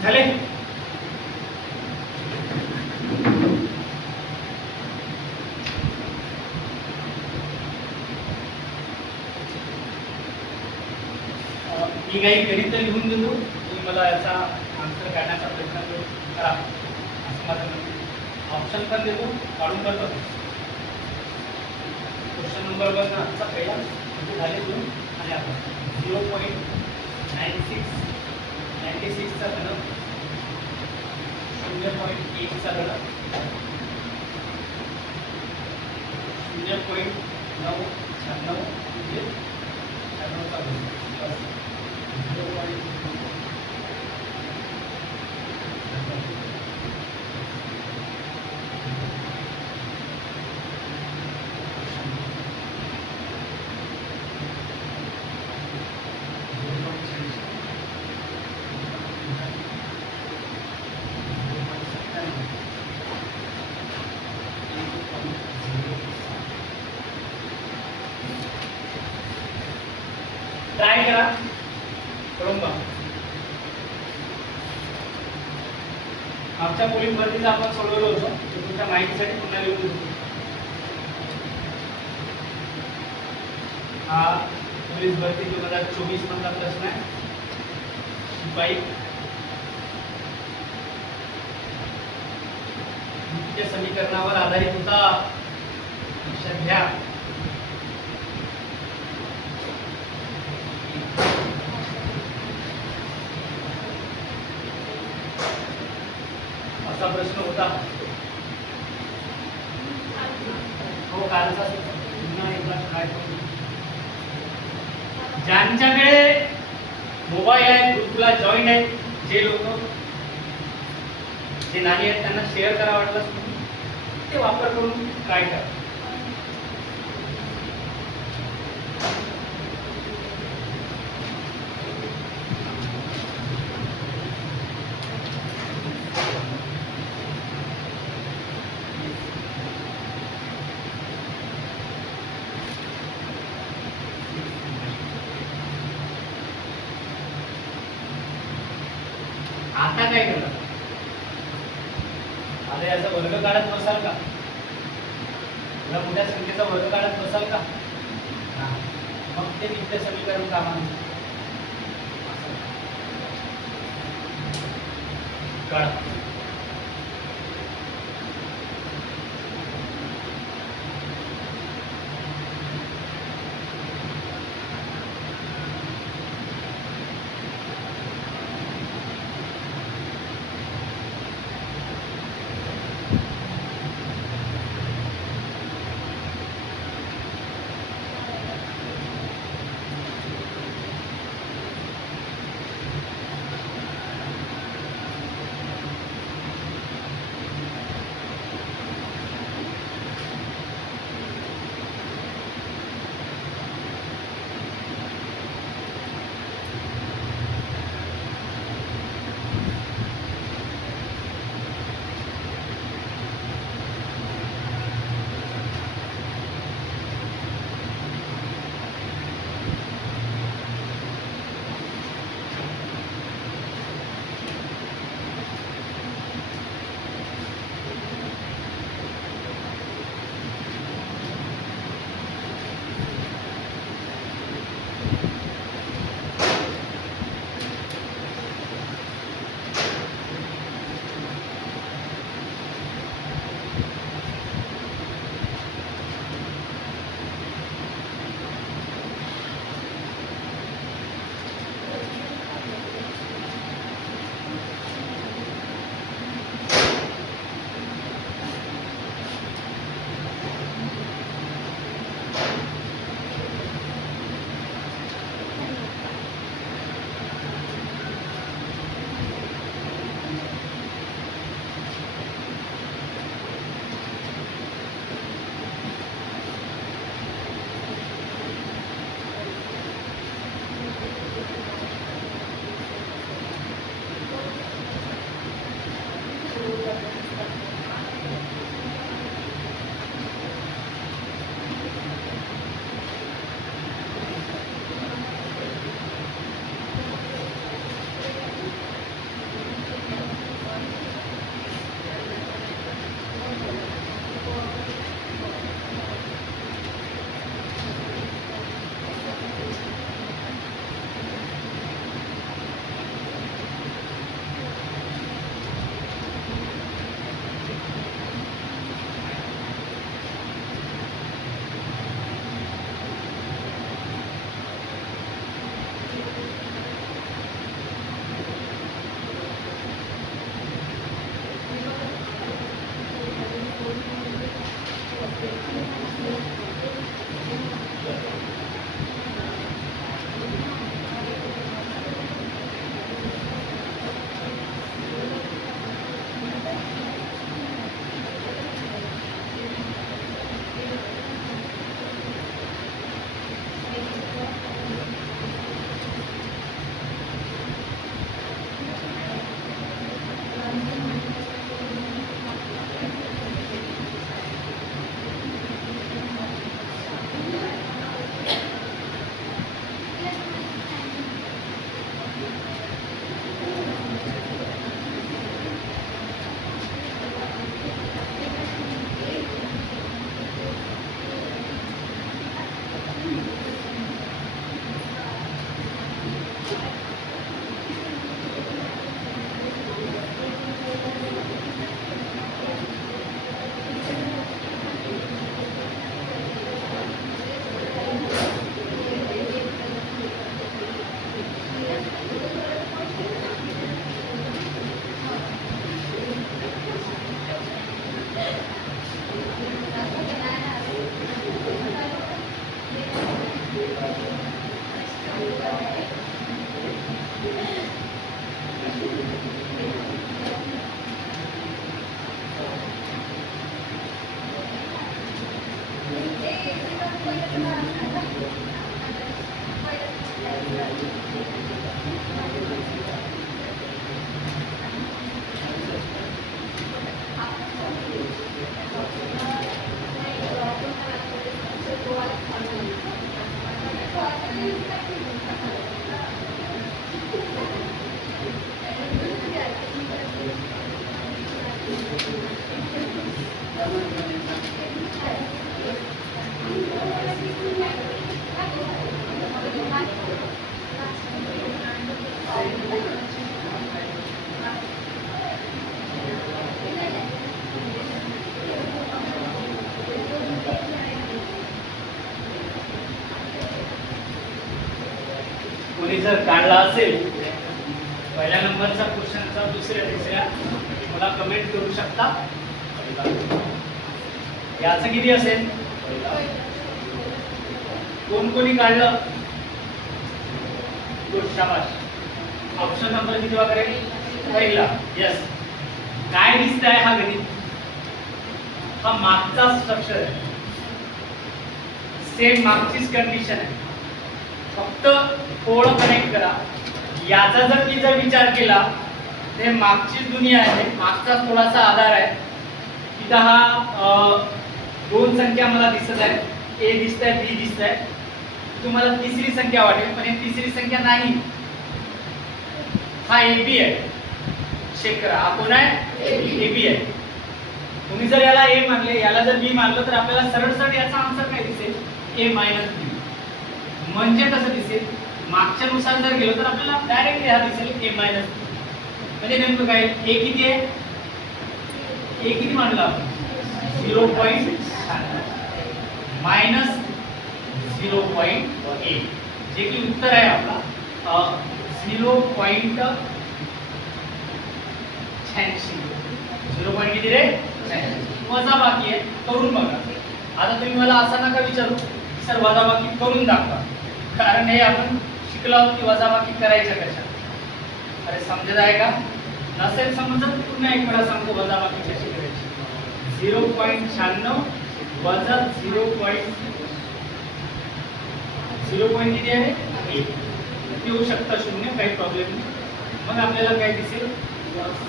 झाले. मी काही गणित लिहून देतो, तुम्ही मला याचा आन्सर काढण्याचा प्रयत्न करा असं माझं म्हणणं. ऑप्शन पण देतो, काढून करतो. क्वेश्चन नंबर 1 आजचा पहिला म्हणजे झाले 2 आणि आपण 0.96 चा घन, 0.1 चा घन, 0.996 म्हणजे 96 चा घन प्लस 0. ट्राय करा, करून बघा. मागच्या पोलीस भरतीचा आपण सोडवलं होतं, ते तुमच्या माहितीसाठी पुन्हा लिहून देतो. हा पोलीस भरती 2024 मधला प्रश्न आहे. शिपाई नित्य समीकरणावर आधारित होता. लक्षात घ्या. असा प्रश्न होता. हो, कालचा पुन्हा एकदा ट्राय करू. ज्यांच्याकडे मोबाईल आहे, ग्रुपला जॉईन आहेत, जे लोक जे नाही आहेत त्यांना शेअर करा वाटलं ते वापर करून ट्राय करा. आता काय करणार? आता याचा वर्ग काढत बसाल का? या मोठ्या संख्येचा वर्ग काढत बसाल का? मग ते नित्य समीकरण कामाने काढा. कोणी जर काढला असेल पहिल्या नंबरचा क्वेश्चनचा दुसऱ्या तिसऱ्या मला कमेंट करू शकता. याचं किती असेल? कोण कोणी काढलं? गुड, शाबाश. ऑप्शन नंबर किती वगैरे? पहिला. यस. काय दिसत आहे हा गणित? हा मागचा स्ट्रक्चर आहे, सेम मागचीच कंडिशन आहे, फक्त थोडं कनेक्ट करा. याचा जर विचार केला ते मागचीच दुनिया आहे, मागचा थोडासा आधार आहे. इथं हा दोन संख्या मला दिसत आहे, ए दिसत आहे, बी दिसत आहे. तुम्हाला तिसरी संख्या वाटेल, पण ही तिसरी संख्या नाही. हा ए बी आहे. चेक करा, हा कोण आहे? ए बी आहे. तुम्ही जर याला ए मानले, याला जर बी मानलं तर आपल्याला सरळ सरळ याचा आन्सर काय दिसेल? ए मायनस बी. म्हणजे कसं दिसेल? मागच्या नुसार जर गेलो तर आपल्याला डायरेक्टली हा दिसेल ए मायनस बी. म्हणजे नेमकं काय? ए किती आहे? ए किती मानला आपण? 0.6 मायनस 0.8, जे की उत्तर आहे आपला 0.86. 0. किती रे? 86. वजा बाकी आहे, करून बघा. आता तुम्ही मला असं नका विचारू सर वजाबाकी करून दाखवा, कारण हे आपण शिकलो आहोत की वजाबाकी करायचं कशा. अरे समजत आहे का? नसेल समजत पुन्हा एक वेळा सांगतो वजाबाकी कशी करायची. 0.96 वजा 0. किती आहे? 1. येऊ शकता 0, काही प्रॉब्लेम नाही. मग आपल्याला काय दिसेल?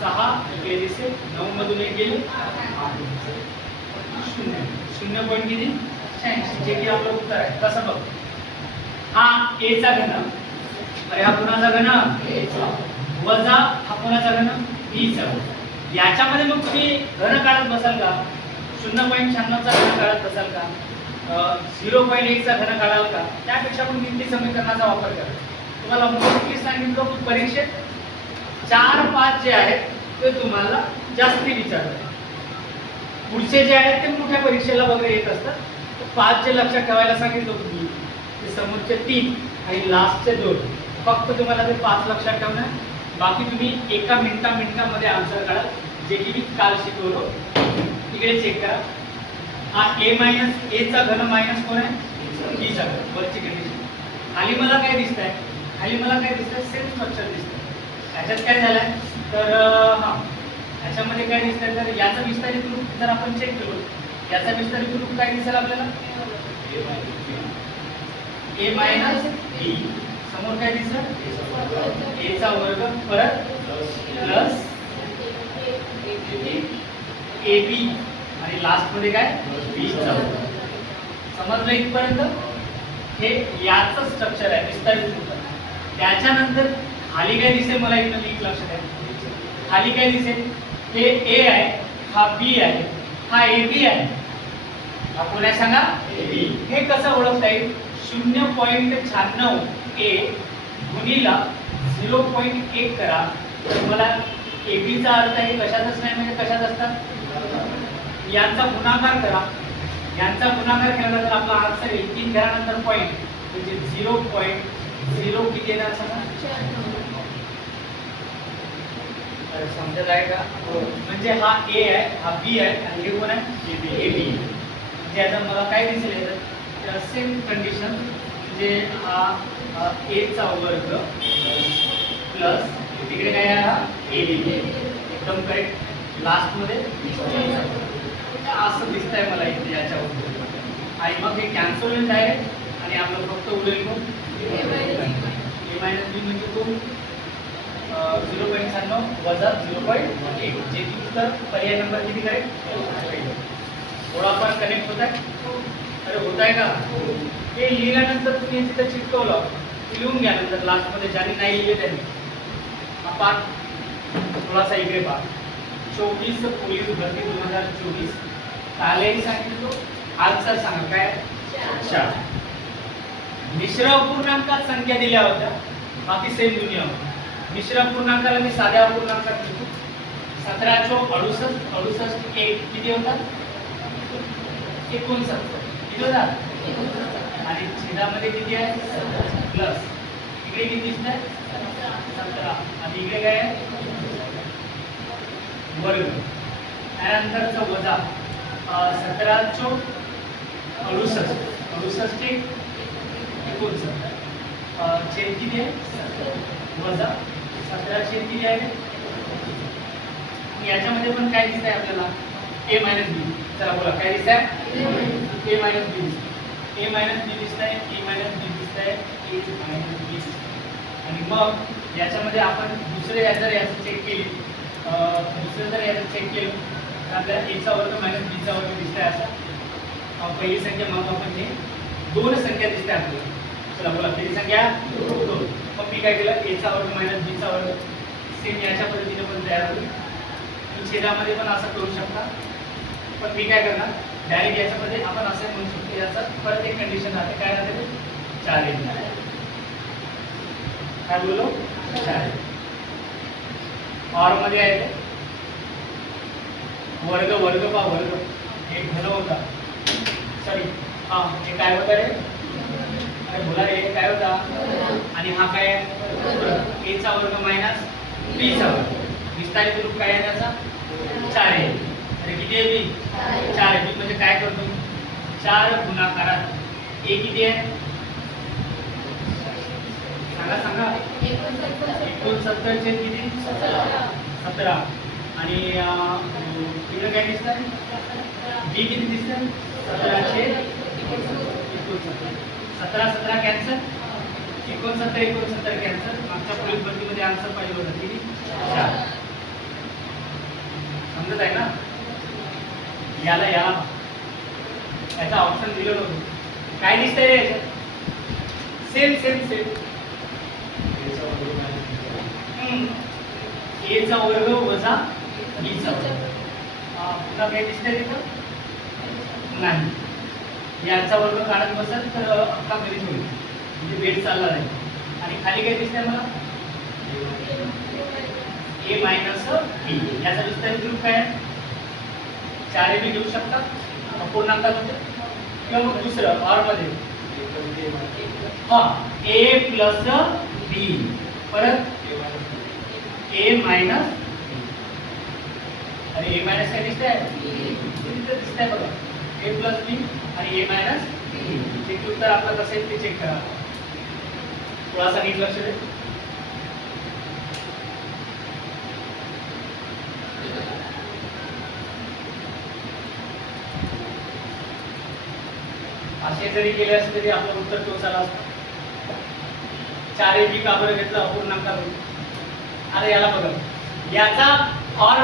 6 इकडे दिसेल, 9 मधून 1 गेले 0. किती? 86, जे की आपलं उत्तर आहे. कसं बघ, हा ए चा घन, अरे हा कोणाचा घन? ए चा. वजा हा कोणाचा घन? बी चा. याच्यामध्ये मग तुम्ही घन काढत बसाल का? 0.96 चा घन काढत बसाल का? 0.1 चा घन काढाल का? त्यापेक्षा पण गिनती समीकरणाचा वापर करा. तुम्हाला मोस्टली सांगितलं की परीक्षेत 4-5 जे आहेत ते तुम्हाला जास्ती विचारतात. पुढचे जे आहेत ते मोठ्या परीक्षेला वगैरे येत असतात. 5 जे लक्षात ठेवायला सांगितलं तुम्ही, ते समोरचे 3 आणि लास्टचे 2, फक्त तुम्हाला ते 5 लक्षात ठेवणार. बाकी तुम्ही एका मिनिटामध्ये आन्सर काढा, जे की मी काल शिकवलो. इकडे चेक करा, हा ए मायनस ए चा घन मायनस कोण आहे? बी चा घन. वरची कंडिशन. खाली मला काय दिसत आहे? खाली मला काय दिसतंय? सेम स्ट्रक्चर दिसतंय. ह्याच्यात काय झालंय तर ह्याच्यामध्ये काय दिसतंय तर याचा विस्तारित रूप जर आपण चेक केलो, याचा विस्तारित रूप काय दिसेल आपल्याला? ए मायनस बी. समोर काय दिसतं? ए चा वर्ग परत प्लस ए बी आणि लास्ट मध्ये काय? बी चा वर्ग. समजलं इथपर्यंत? हे याचं स्ट्रक्चर आहे, विस्तारित रूप. त्याच्यानंतर खाली काय दिसेल? मला इथं नीट लक्षात आहे. खाली काय दिसेल? हे ए आहे, हा बी आहे, हा ए बी आहे. हा कोण आहे सांगा? A B. हे कसं ओळखता येईल? 0.96 ए गुणीला 0.1 करा तर मला ए बी चा अर्थ आहे कशातच नाही, म्हणजे कशात असतात? यांचा गुणाकार करा. यांचा गुणाकार केला तर आपला आन्सर येईल 3 घरानंतर पॉईंट, म्हणजे 0.0 किती येणार सांगा? समजत आहे का? म्हणजे हा ए आहे, हा बी आहे आणि हे कोण आहे? A B. म्हणजे आता मला काय दिसेल? सेम कंडिशन, म्हणजे हा ए चा वर्ग प्लस तिकडे काय आहे? हा ए बी. एकदम करेक्ट. लास्ट मध्ये असं दिसतंय मला इथे याच्यावर. आणि मग हे कॅन्सल होईल डायरेक्ट आणि आपलं फक्त उरेल कोण ए मायनस बी म्हणजे कोण 0.96 वजा 0.1 जे की उत्तर पर्याय नंबर किती करेक्ट थोडाफार कनेक्ट होत आहे. अरे होत आहे का हे लिहिल्यानंतर तुम्ही तिथं चिटकवलं लिहून घ्या नंतर लास्टमध्ये ज्यांनी नाही लिहिले त्यांनी आपण थोडासा इकडे पहा 24 पोलीस भरती 2024 कालही सांगितलं तो आन्सर सांगा काय 4 मिश्र अपूर्णांकात संख्या दिल्या होत्या बाकी सेम दुनिया मिश्र अपूर्णांकाला मी साध्या अपूर्णांकात लिहतो 17 चोक 68 एक किती होतात 69 किती होतात आणि छेदामध्ये किती आहे प्लस इकडे किती दिसत आहे 17 आणि इकडे काय आहे वर्ग त्यानंतरचा वजा 17 चोक 68 69 छेद किती आहे वजा 17 छेद किती आहे याच्यामध्ये पण काय दिसत आहे आपल्याला ए मायनस बी चला बोला काय दिसत आहे ए मायनस बी ए मायनस बी दिसत आहे ए मायनस बी दिसत आहे ए मायनस बी आणि मग याच्यामध्ये आपण दुसरे जर याचं चेक केली दुसरं जर याचं चेक केलं तर आपल्याला एचा वर्ग मायनस बीचा वर्ग दिसत आहे असा पहिली संख्या मग आपण हे दोन संख्या दिसते आपल्याला चला बोला पहिली संख्या 2 मग मी काय केलं एचा वर्ग मायनस बीचा वर्ग सेम याच्या पद्धतीने पण तयार होईल तुम्ही छेदामध्ये पण असं करू शकता पण मी काय करणार डायरेक्ट याच्यामध्ये आपण असं म्हणू शकतो याचा परत एक कंडिशन राहते काय राहते 4 येईल काय बोललो 4 और मध्ये आहे वर्ग वर्ग पा वर्ग एक घन होता सॉरी हा हे काय होतं रे अरे बोला रे काय होता आणि हा काय ए चा वर्ग मायनस बी चा वर्ग विस्तारित रूप काय आहे त्याचा 4 आहे अरे किती आहे बी 4 आहे बी म्हणजे काय करतो 4 गुणाकारात ए किती आहे सांगा सांगा 69 चे किती 17 आणि इकडे काय दिसतं बी किती दिसतं 17 चे 17 17 कॅन्सल 69 कॅन्सल मागच्या पोलीस भरतीमध्ये आन्सर पाहिजे होतं किती 4 समजत आहे ना याला याचा ऑप्शन दिलं नव्हतं काय दिसतंय रे याच्यात सेम सेम सेम ए चा वर्ग वजा बी चा वर्ग पुन्हा काय दिसतंय तिथं नाही याचा वर्ग काढत बसल तर अख्खा घरीच होईल म्हणजे वेळ चालला नाही आणि खाली काय दिसतंय मला ए मायनस बी याचा विस्तारित रूप काय आहे 4 बी घेऊ शकता अपूर्णांकात होते किंवा मग दुसरं ऑर मध्ये हा ए प्लस बी परत ए मायनस अरे ए मायनस काय दिसतंय दिसतंय बघा ए प्लस बी आणि ए मायनस बी ते उत्तर आपलं कसं आहे ते चेक करा थोडासा नीट लक्ष दे असे जरी केले असते तरी आपलं उत्तर तोच आला असतं 4 बी का बरं घेतलं अपूर्णांकात अरे याला बघा याचा ऑर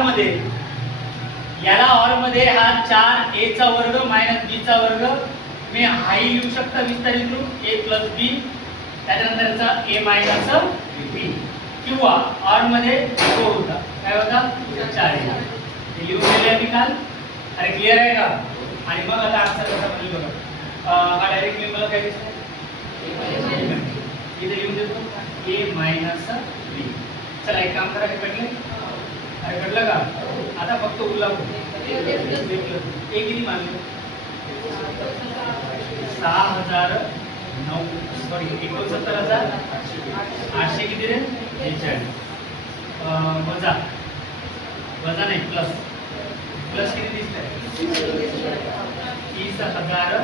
मध्ये हा 4 ए चा वर्ग मायनस बी चा वर्ग मी हाही लिहू शकता विस्तारित रूप ए प्लस बी त्याच्यानंतरचा ए मायनस बी किंवा ऑर मध्ये तो होता काय होता 4 हे लिहून दिले मी काल अरे क्लिअर आहे का आणि मग आता आन्सर कसा मिळेल बघा हा डायरेक्टली मला काय दिसतं इथे लिहून देतो ए मायनस बी चला एक काम करा हे पडले अरे पडलं का आता फक्त उरला ए किती मानलं 6009 सॉरी 69,800 किती रे 42 वजा नाही प्लस किती दिसतंय 30,118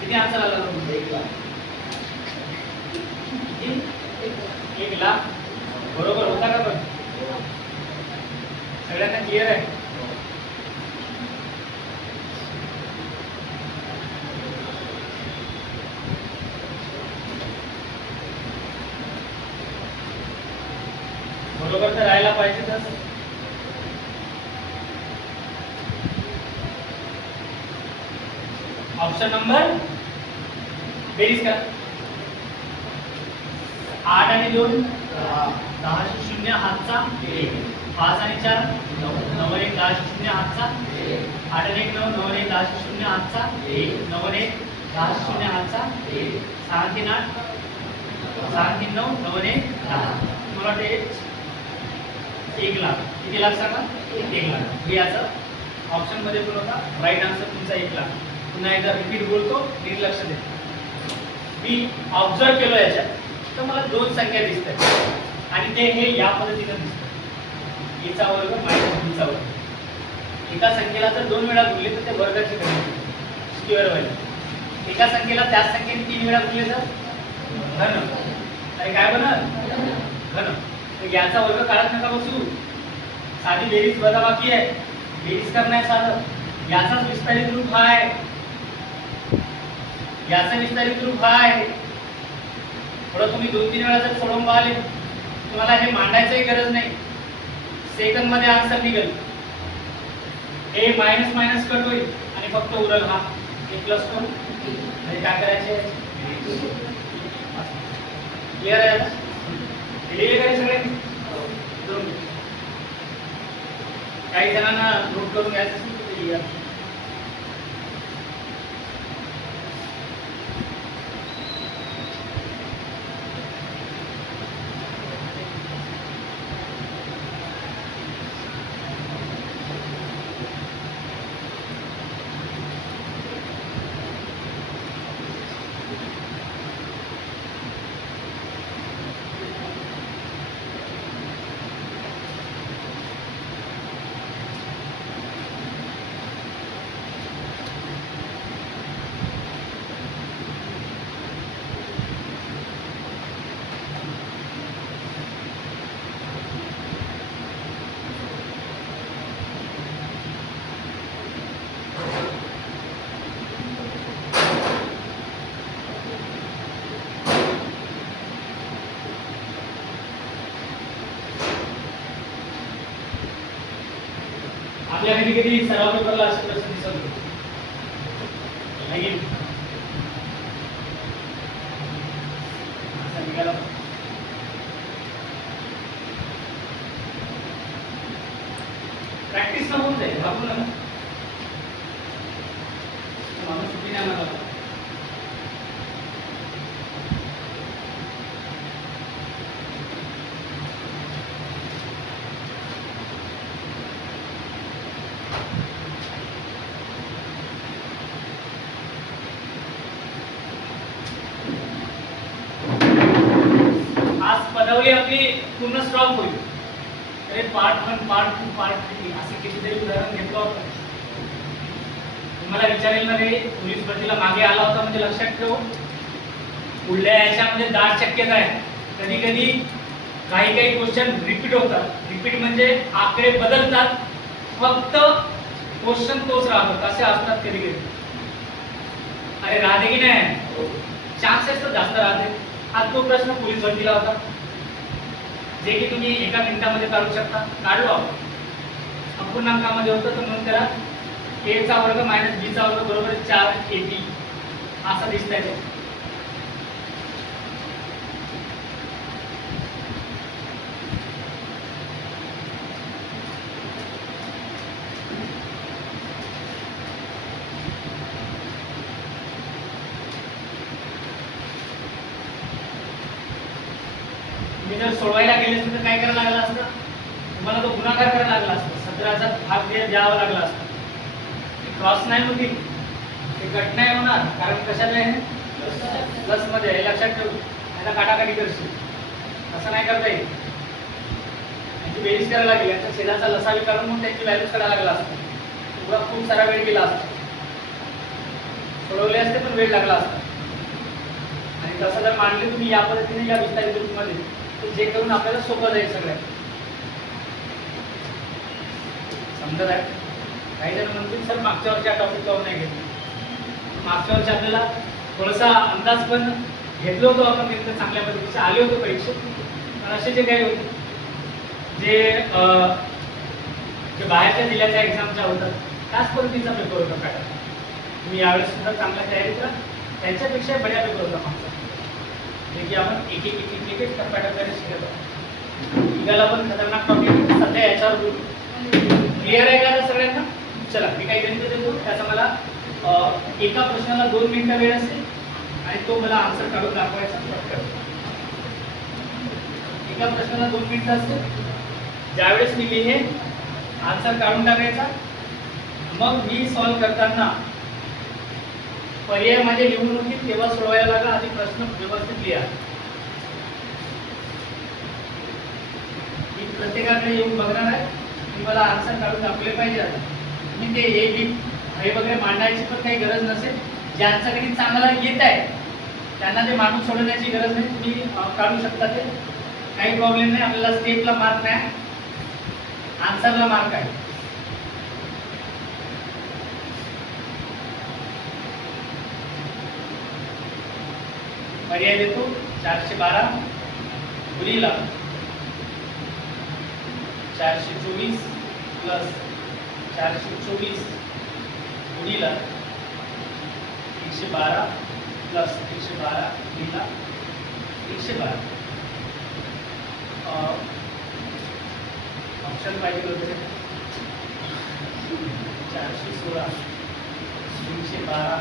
किती आन्सर आला 1 लाख बरोबर होता का पण सगळ्यांना क्लिअर आहे बरोबर तर राहायला पाहिजेतच. ऑप्शन नंबर बेरीज करा. 8 आणि 2 10 0 हातचा 5 आणि 4 9 आणि 1 10 0 हातचा 8 आणि 1 9 9 आणि 1 10 0 हातचा 9 आणि 1 10 0 हातचा 6 आणि 3 8 6 आणि 3 9 9 आणि 1 10. मला वाटते 1 लाख. किती लाख सांगा? 1 लाख. हे याचा ऑप्शन मध्ये पण होता. राईट आन्सर तुमचा 1 लाख. पुन्हा एकदा रिपीट बोलतो, नीट लक्ष दे. मी ऑब्झर्व केलं याच्यात तर मला 2 संख्या दिसतात आणि ते हे या पद्धतीने दिसतात. एचा वर्ग मायनस बीचा वर्ग. एका संख्येला जर 2 वेळा गुणले तर ते वर्गाची व्हॅल्यू स्क्वेअर व्हॅल्यू. एका संख्येला त्याच संख्येने 3 वेळा गुणले तर घन. अरे काय बनल? घन. तर याचा वर्ग काढत नका बसू. साधी बेरीज वजाबाकी आहे. बेरीज करणं आहे साधं. याचाच विस्तारित रूप हा आहे. याचं विस्तारित रूप हा आहे. थोडं तुम्ही 2-3 वेळा जर सोडवून पाहिले तुम्हाला हे मांडायचंही गरज नाही. सेकंड मध्ये आन्सर निघेल. हे मायनस मायनस कट होईल आणि फक्त उरल हा हे प्लस करून. म्हणजे काय करायचे? क्लिअर आहे आता? लिहिले काय सगळे? काही जणांना नोट करून घ्यायचं असेल तर लिहा. आपल्या कधी कधी सराव पेपरला असे प्रश्न दिसत होते नाही असा निघाला. प्रॅक्टिस न होऊन जाईल. भागू नका. माणूस सुट्टी नाही मला. पदवी आपली पूर्ण स्टॉप होईल. अरे पार्ट 1 पार्ट 2 पार्ट 3 असे कितीतरी उदाहरण घेतलं आपण. तुम्हाला विचारेल ना रे पोलीस भरतीला मागे आला होता म्हणजे लक्षात ठेव. पुढल्या याच्यामध्ये 10% आहे. कधी कधी काही काही क्वेश्चन रिपीट होतात. रिपीट म्हणजे आकडे बदलतात फक्त क्वेश्चन तोच राहतो. असे असतात कधी कधी. अरे राहते की नाही? चान्सेस तर जास्त राहते. हा तो प्रश्न पोलीस भरतीला होता जे की तुम्ही एका मिनिटामध्ये काढू शकता. काढलो आपण अपूर्णांकामध्ये होतं तर म्हणून त्याला a चा वर्ग मायनस b चा वर्ग बरोबर 4ab असं दिसतंय. तुम्ही जर सोडवायला गेले तर काय करायला लागलं असतं? तुम्हाला तो गुणाकार करायला लागला असता. 17चा भाग द्यावा लागला असता. क्रॉस नाही होती ते कट नाही होणार कारण कशात आहे? प्लस मध्ये आहे. लक्षात ठेव. याला काटाकाटी करशील असं नाही करता येईल. याची बेरीज करायला लागेल. याचा छेदाचा लसावी काढून मग त्याची व्हॅल्यूज काढायला लागला असता. तुला खूप सारा वेळ गेला असता. सोडवले असते पण वेळ लागला असता. आणि तसं जर मांडले तुम्ही या पद्धतीने या विस्तारित रूपमध्ये तर जे करून आपल्याला सोपं जाईल सगळ्यात. समजत आहे? काही जण म्हणतील सर मागच्या वर्षी टॉपिक लावून नाही घेतलं. मागच्या वर्षी आपल्याला थोडासा अंदाज पण घेतलो होतो आपण. तिथं चांगल्या पद्धतीचे आले होते परीक्षेत पण असे जे काही होते जे जे बाहेरच्या जिल्ह्याच्या एक्झामच्या होतात त्याच पद्धतीचा पेपर होता पॅटर्न. तुम्ही यावेळेस सुद्धा चांगल्या तयारी करा, त्यांच्यापेक्षा बऱ्या पेपर होता मागचा, जे की आपण एक एक एक एक एक टप्प्याटप्प्याने शिकत आहोत. निघाला पण खतरनाक टॉपिक सध्या याच्यावर बोलू. क्लिअर आहे का सगळ्यांना? चला मी काही गणित देतो, त्याचा मला एका प्रश्नाला 2 मिनिटं वेळ असेल आणि तो मला आन्सर काढून दाखवायचा पटकन. एका प्रश्नाला 2 मिनिटं असेल. ज्यावेळेस मी लिहे आन्सर काढून टाकायचा, मग मी सॉल्व करताना पर्याय माझे लिहून होतील तेव्हा सोडवायला लागा, आधी प्रश्न व्यवस्थित लिहा. मी प्रत्येकाकडे येऊन बघणार आहे, मी मला आन्सर काढून दाखवले पाहिजे. आता मी ते ए बी हे वगैरे मांडायची पण काही गरज नसेल. ज्यांचं गणित चांगला येत आहे त्यांना ते मांडून सोडवण्याची गरज नाही, तुम्ही काढू शकता, ते काही प्रॉब्लेम नाही. आपल्याला स्टेपला मार्क नाही, आन्सरला मार्क आहे. पर्याय देतो. 412 गुणिले 424 प्लस 424 गुणिले 112 प्लस 112 गुणिले 112. ऑप्शन पाहिजे होते. 416 112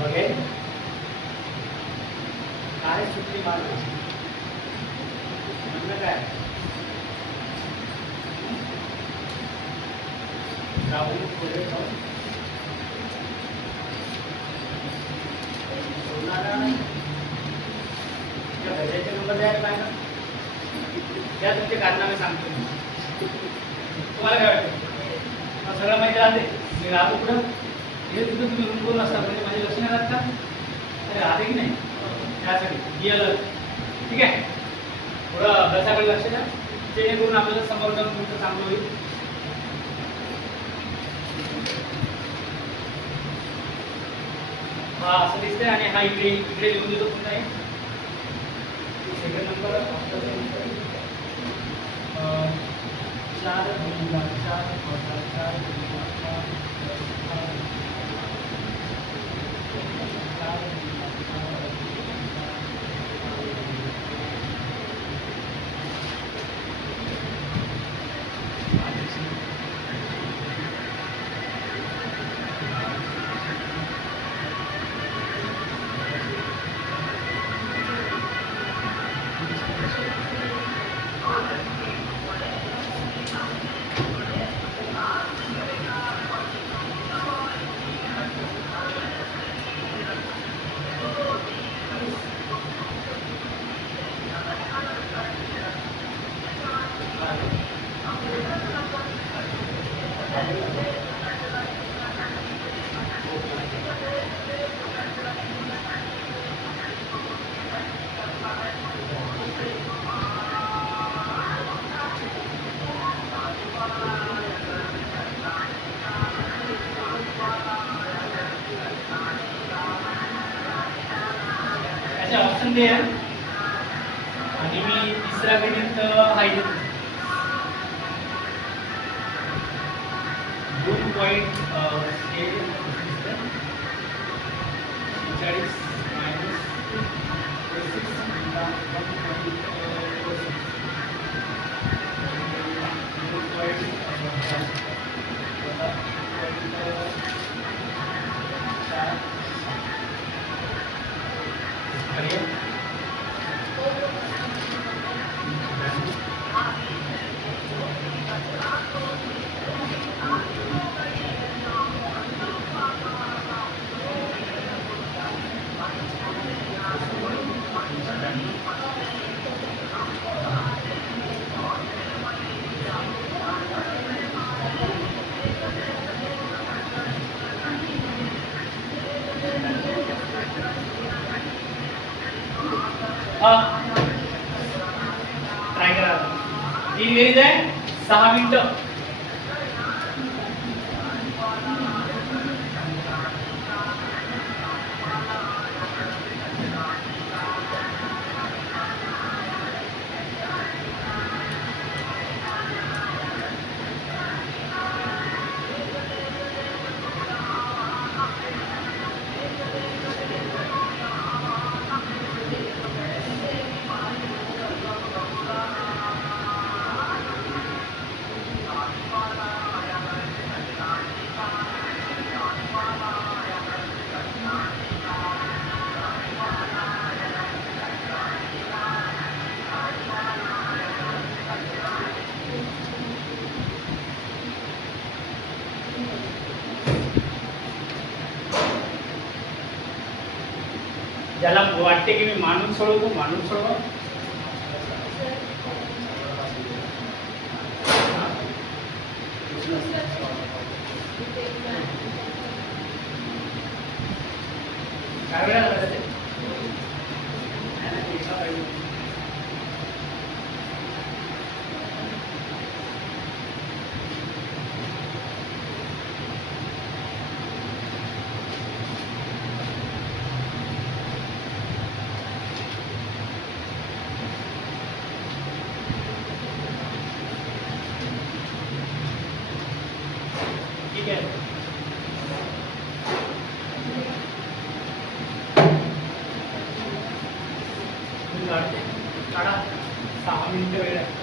बघेल काय सुटली मार्ग म्हणणं काय राहुल पुढे सोनारा या घड्याचे नंबर द्यायला पाहिजे. त्या तुमचे कारनामे सांगतो. तुम्हाला काय वाटतं? सगळं माहिती राहते. मी राहतो पुढं हे तिथं तुम्ही रूम करून असता म्हणजे माझे लक्ष नाही राहत का? अरे राहते की नाही? त्यासाठी गेलं ठीक आहे. थोडं अभ्यासाकडे लक्ष द्या, जेणेकरून आपल्याला समोर जाऊन तुमचं चांगलं होईल. हा असं दिसतंय आणि हा इकडे इकडे लिहून देतो पुन्हा एक सेकंड नंबर 2 आणि मी तिसरा गणित हाय देतो 6 मिनिटं. ज्याला वाटते की मी माणूस सोडवतो माणूस सोडवा. काय वेळा झाला ते? ठीक आहे. काढा 6 मिनिटं वेळ आहे.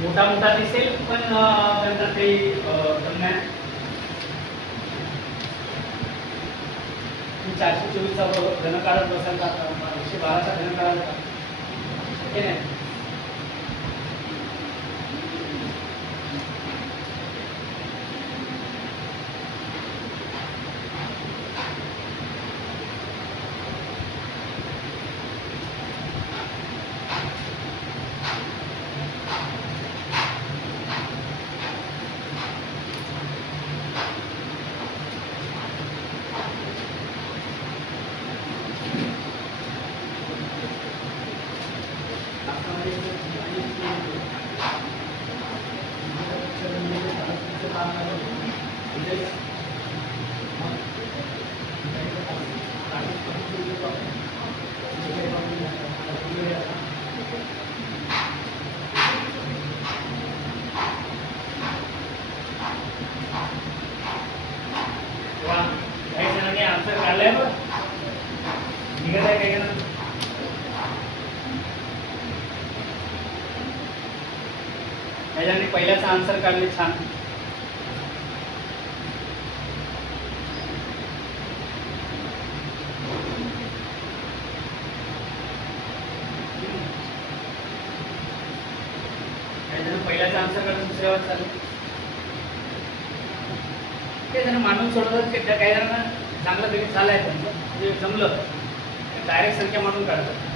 मोठा मोठा दिसेल पण नंतर ते नाही. 424चा धन काढत बसाल का? 112चा धन काढाल का? हे नाही. काही जणांनी आन्सर काढलाय बघ. निघत आहे काही जण. काही जणांनी पहिल्याच आन्सर काढले. छान. काही जण पहिल्याचा आन्सर काढून दुसऱ्यावर चालले. ते जण माणूस सोडतात. ते काही जणांना चांगलं तरी चाललंय त्यांचं म्हणजे जमलं डायरेक्ट संख्या म्हणून काढतात.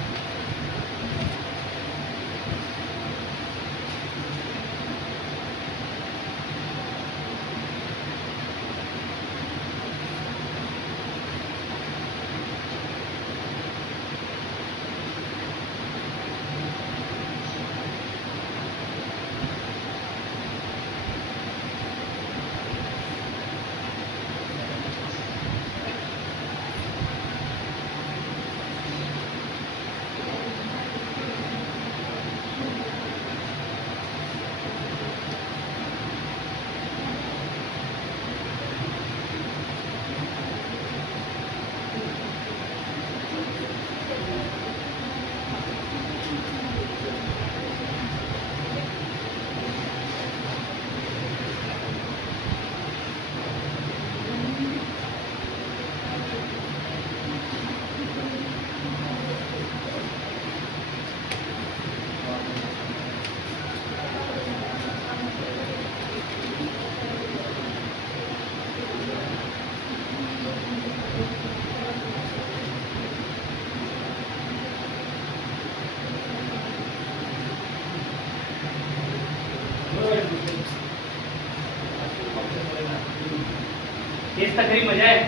तेच तर खरी मजा आहे.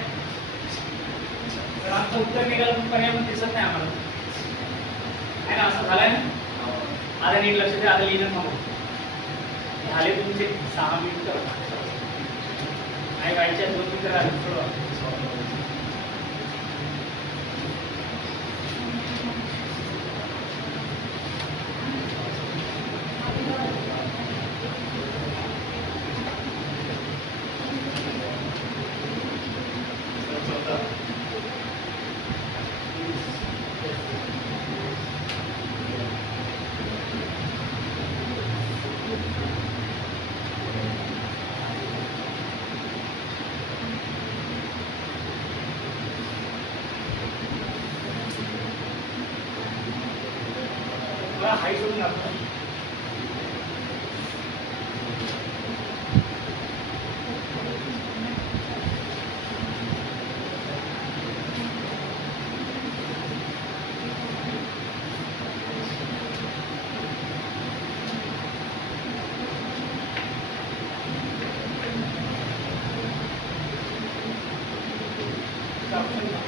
तर आमचं उत्तर निघालं पण पर्याय पण दिसत नाही आम्हाला आहे ना. असं झालंय ना. आता नीट लक्ष द्या. आता लिहिणं थांबव. झाले तुमचे 6 मिनिटं. नाही व्हायच्या 2 मिनिटं राहिले. सोडवा. चा ऑप्शन घ्या.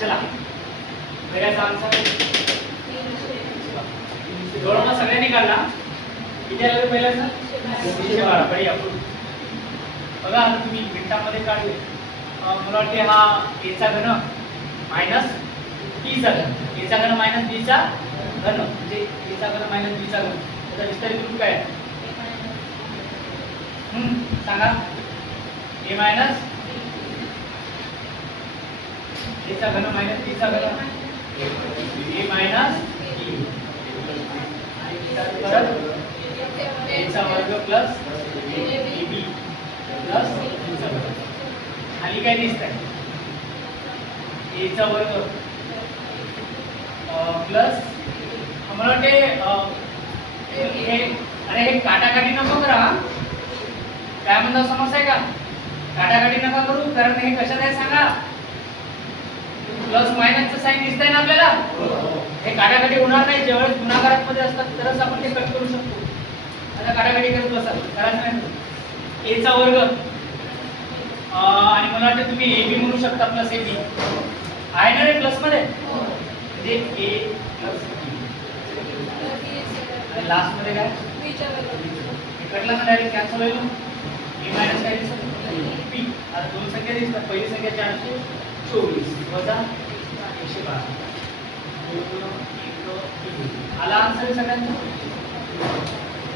चला पहिल्याचा आन्सर जवळपास सगळ्यांनी काढला. किती आलं पहिल्याचा 312. पहिले आपण बघा आता तुम्ही मिनिटांमध्ये काढले. मला वाटते हा a चा घन मायनस b चा घन, a चा घन मायनस b चा घन म्हणजे a चा घन मायनस b चा घन. त्याचा विस्तारित रूप काय आहे सांगा. a मायनस a चा घन मायनस b चा घन a मायनस परत a चा वर्ग प्लस ab प्लस b चा वर्ग. खाली काय दिसतंय a चा वर्ग प्लस मला वाटते हे अरे हे काटाकाटी नको करा. काय म्हणता समस्या आहे का? काटाकाटी नका करू कारण हे कशात आहे सांगा. प्लस मायनसचं साइन दिसतंय ना आपल्याला. हे काटाकाटी होणार नाही. ज्यावेळेस गुणाकारात मध्ये असतात तरच आपण ते कट करू शकतो. आता काटाकाटी करत बसा करायचं नाही. a चा वर्ग आणि मला वाटतं तुम्ही ab म्हणू शकता प्लस ab आहे ना रे प्लस मध्ये म्हणजे a प्लस b आणि लास्ट मध्ये काय कटला ना डायरेक्ट कॅन्सल होईल. a मायनस काय दिसतं b. आता दोन संख्या दिसतात. पहिली संख्या 424 वजा 112. आला आन्सर सगळ्यांचा.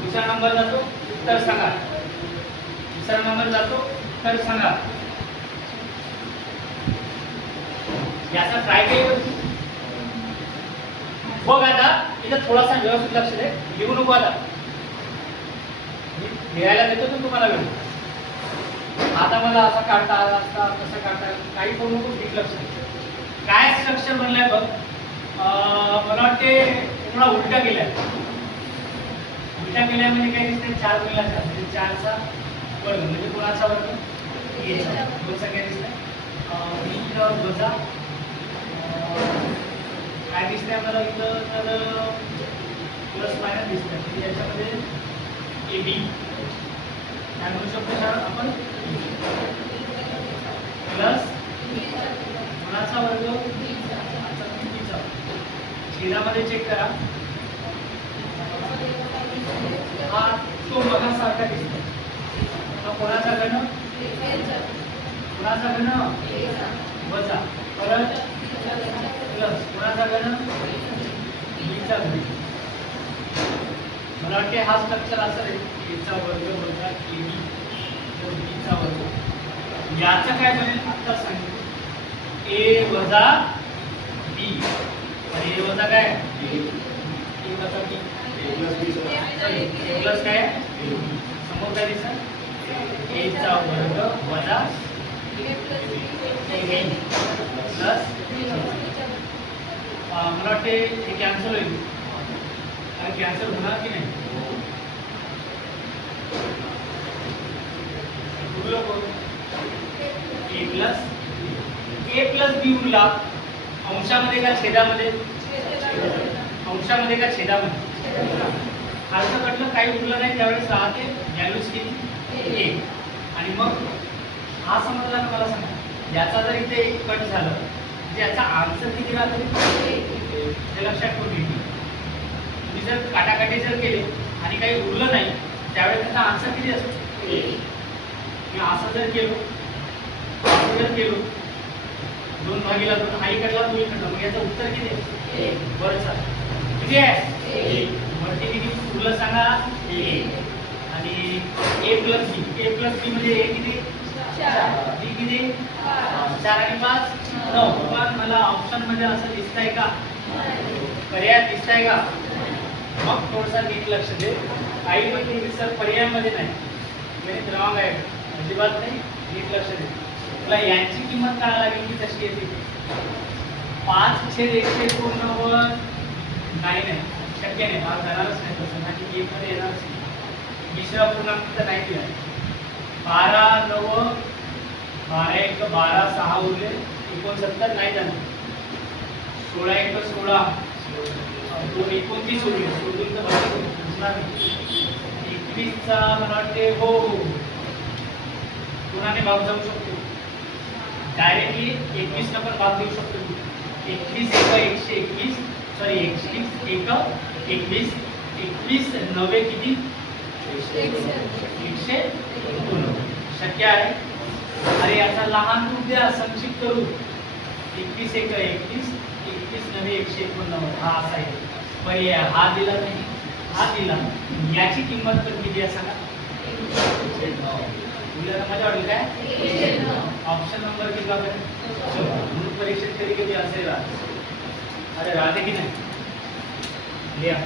दुसरा नंबर जातो उत्तर सांगा. दुसरा नंबर जातो उत्तर सांगा. याचा ट्राय केलं बघ. आता इथं थोडासा व्यवस्थित लक्ष दे. लिहू नको आता. लिहायला देतो तर तुम्हाला वेळ. आता मला असा काढता आला असता कसं काढता काही करू नको. नीट लक्ष दे. काय स्ट्रक्चर बनलाय बघ. मला वाटते थोडा उलटा केलाय. उलटा केलाय म्हणजे काय दिसतंय 4 गुणिले 4 म्हणजे 4 चा वर्ग म्हणजे कोणाचा वर्ग a चा. दोन संख्या दिसतंय. b वजा काय दिसतंय आपल्याला इथं तर प्लस मायनस दिसतंय. म्हणजे याच्यामध्ये ab काय म्हणू शकतो सर आपण प्लस कोणाचा वर्ग बीचा. छेदामध्ये चेक करा. हा तो बघा सारखा दिसतो. हा कोणाचा घन कोणाचा घन वजा परत प्लस कोणाचा घन बीचा घन. मला वाटते हा स्ट्रक्चर असं आहे a चा वर्ग वजा ab बीचा वर्ग. याचं काय बनेल आता सांगितलं a वजा b आणि a वजा काय a छोटासा b प्लस काय समोर काय दिसत a चा वर्ग वजा a प्लस मला वाटते हे कॅन्सल होईल आणि कॅन्सल होणार की नाही ए प्लस बी उरला अंशामध्ये का छेदामध्ये अंशामध्ये का छेदामध्ये खालचं कटलं काही उरलं नाही त्यावेळेस राहते व्हॅल्यूज किती ए आणि मग हा समजला का मला सांगा याचा जर इथे कट झालं म्हणजे याचा आन्सर किती राहतो हे लक्षात ठेवून तुम्ही जर काटाकाटी जर केले आणि काही उरलं नाही त्यावेळेस त्याचा आन्सर किती असतो मी असं जर केलो दोन भागीला दोन आई कडला दोन इकडला मग याचं उत्तर किती आहे वरचा किती आहे वरती किती उरलं सांगा ए आणि ए प्लस बी म्हणजे ए किती बी किती 4 आणि 5 9 पण मला ऑप्शन मध्ये असं दिसतंय का पर्याय दिसतंय का मग थोडंसं नीट लक्ष दे आई म्हणते सर पर्यायामध्ये नाही गणित रॉंग आहे अजिबात नाही नीट लक्ष दे तुला यांची किंमत काय लागेल की कशी येते 5/189 नाही शक्य नाही भाग जाणारच नाही तसं आणि एक मध्ये येणारच नाही दुसरा पूर्णांक तर नाही दिला 12 9 12 6 उरले 69 नाही जाणार 16 16 2 29 उरले सोडून तर बसणार नाही 21 चा मला वाटते हो कोणाने भाग जाऊ शकतो डायरेक्टली 21 ला पण भाग देऊ शकतो 21 121 सॉरी 21 9 किती 109 शक्य आहे अरे याचा लहान रूप द्या संक्षिप्त रूप 21 9 189 हा असा आहे पर्याय हा दिला नाही हा दिला याची किंमत पण किती आहे सांगा मजा वाटली काय ऑप्शन नंबर किती वापरेल म्हणून परीक्षेत कधी कधी असेल अरे राहते की नाही लिहा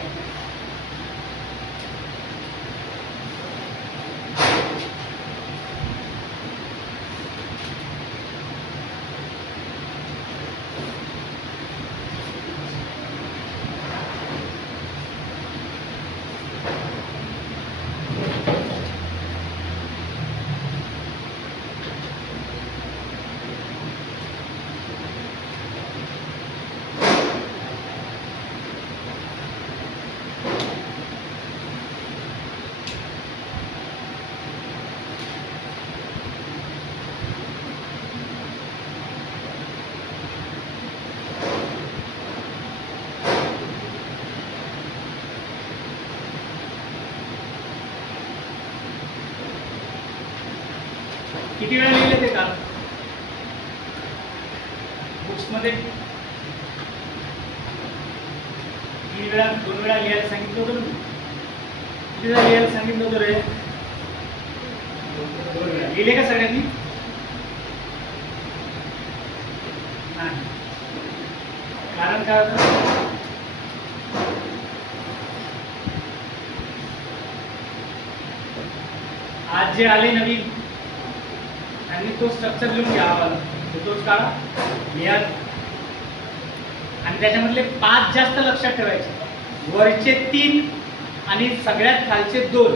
किती वेळा लिहिले ते का बुक्स मध्ये 3 वेळा 2 वेळा लिहायला सांगितलं होतं किती वेळा लिहायला सांगितलं होतं रे 2 वेळा लिहिले का सगळ्यांनी नाही कारण काय होतं आज जे आले नवीन आणि तो स्ट्रक्चर लिहून घ्यावा तोच काढा लिहा आणि त्याच्यामधले 5 जास्त लक्षात ठेवायचे वरचे 3 आणि सगळ्यात खालचे 2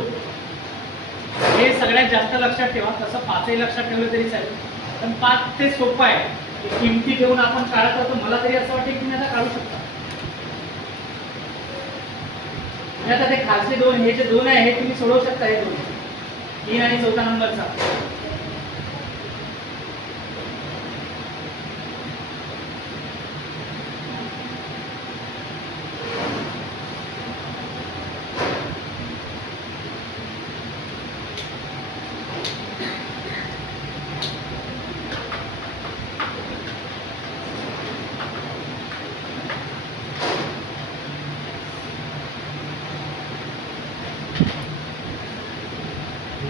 हे सगळ्यात जास्त लक्षात ठेवा तसं 5ही लक्षात ठेवलं तरी चालेल पण 5 ते सोपं आहे किमती ठेवून आपण काढत होतो मला तरी असं वाटतं की तुम्ही आता काढू शकता आता ते खालचे 2 हे जे 2 आहे हे तुम्ही सोडवू शकता हे 2 3 आणि 4 नंबरचा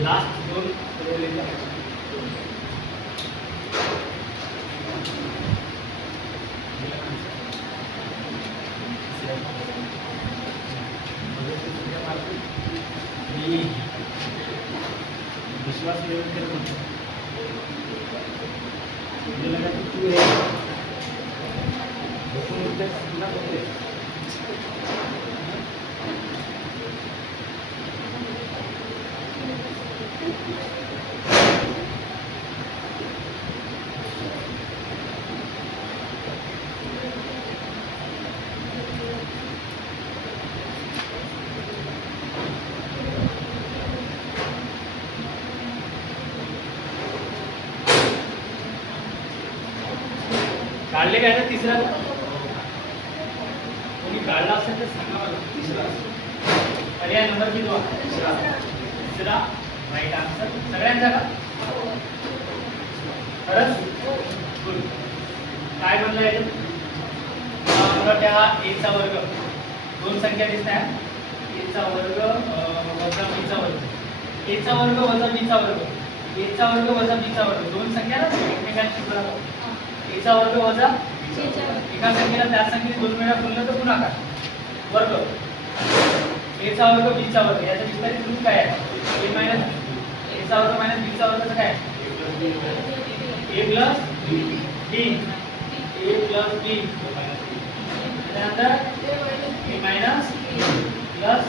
लास्ट 2 काढले काय ना तिसरा कोणी काढला असेल तर सांगा मला तिसरा पर्याय नंबर किती तिसरा राईट आन्सर सगळ्यांचा का खरंच गुड काय म्हणलं याच्यात मला त्या एचा वर्ग दोन संख्या दिसत आहे एचा वर्ग वजा बीचा वर्ग एचा वर्ग वजा बीचा वर्ग एचा वर्ग वजा बीचा वर्ग दोन संख्या ना एकमेकांशी बरोबर एचा वर्ग वजा एका संख्येला त्या संख्येने दोन वेळा बोललं तर गुणाकार वर्ग एचा वर्ग बीचा वर्ग याचा विस्तारित रूप काय आहे ए मायनस एचा वर्ग मायनस बीचा वर्गचं काय ए प्लस बी ए प्लस बी त्यानंतर ए मायनस प्लस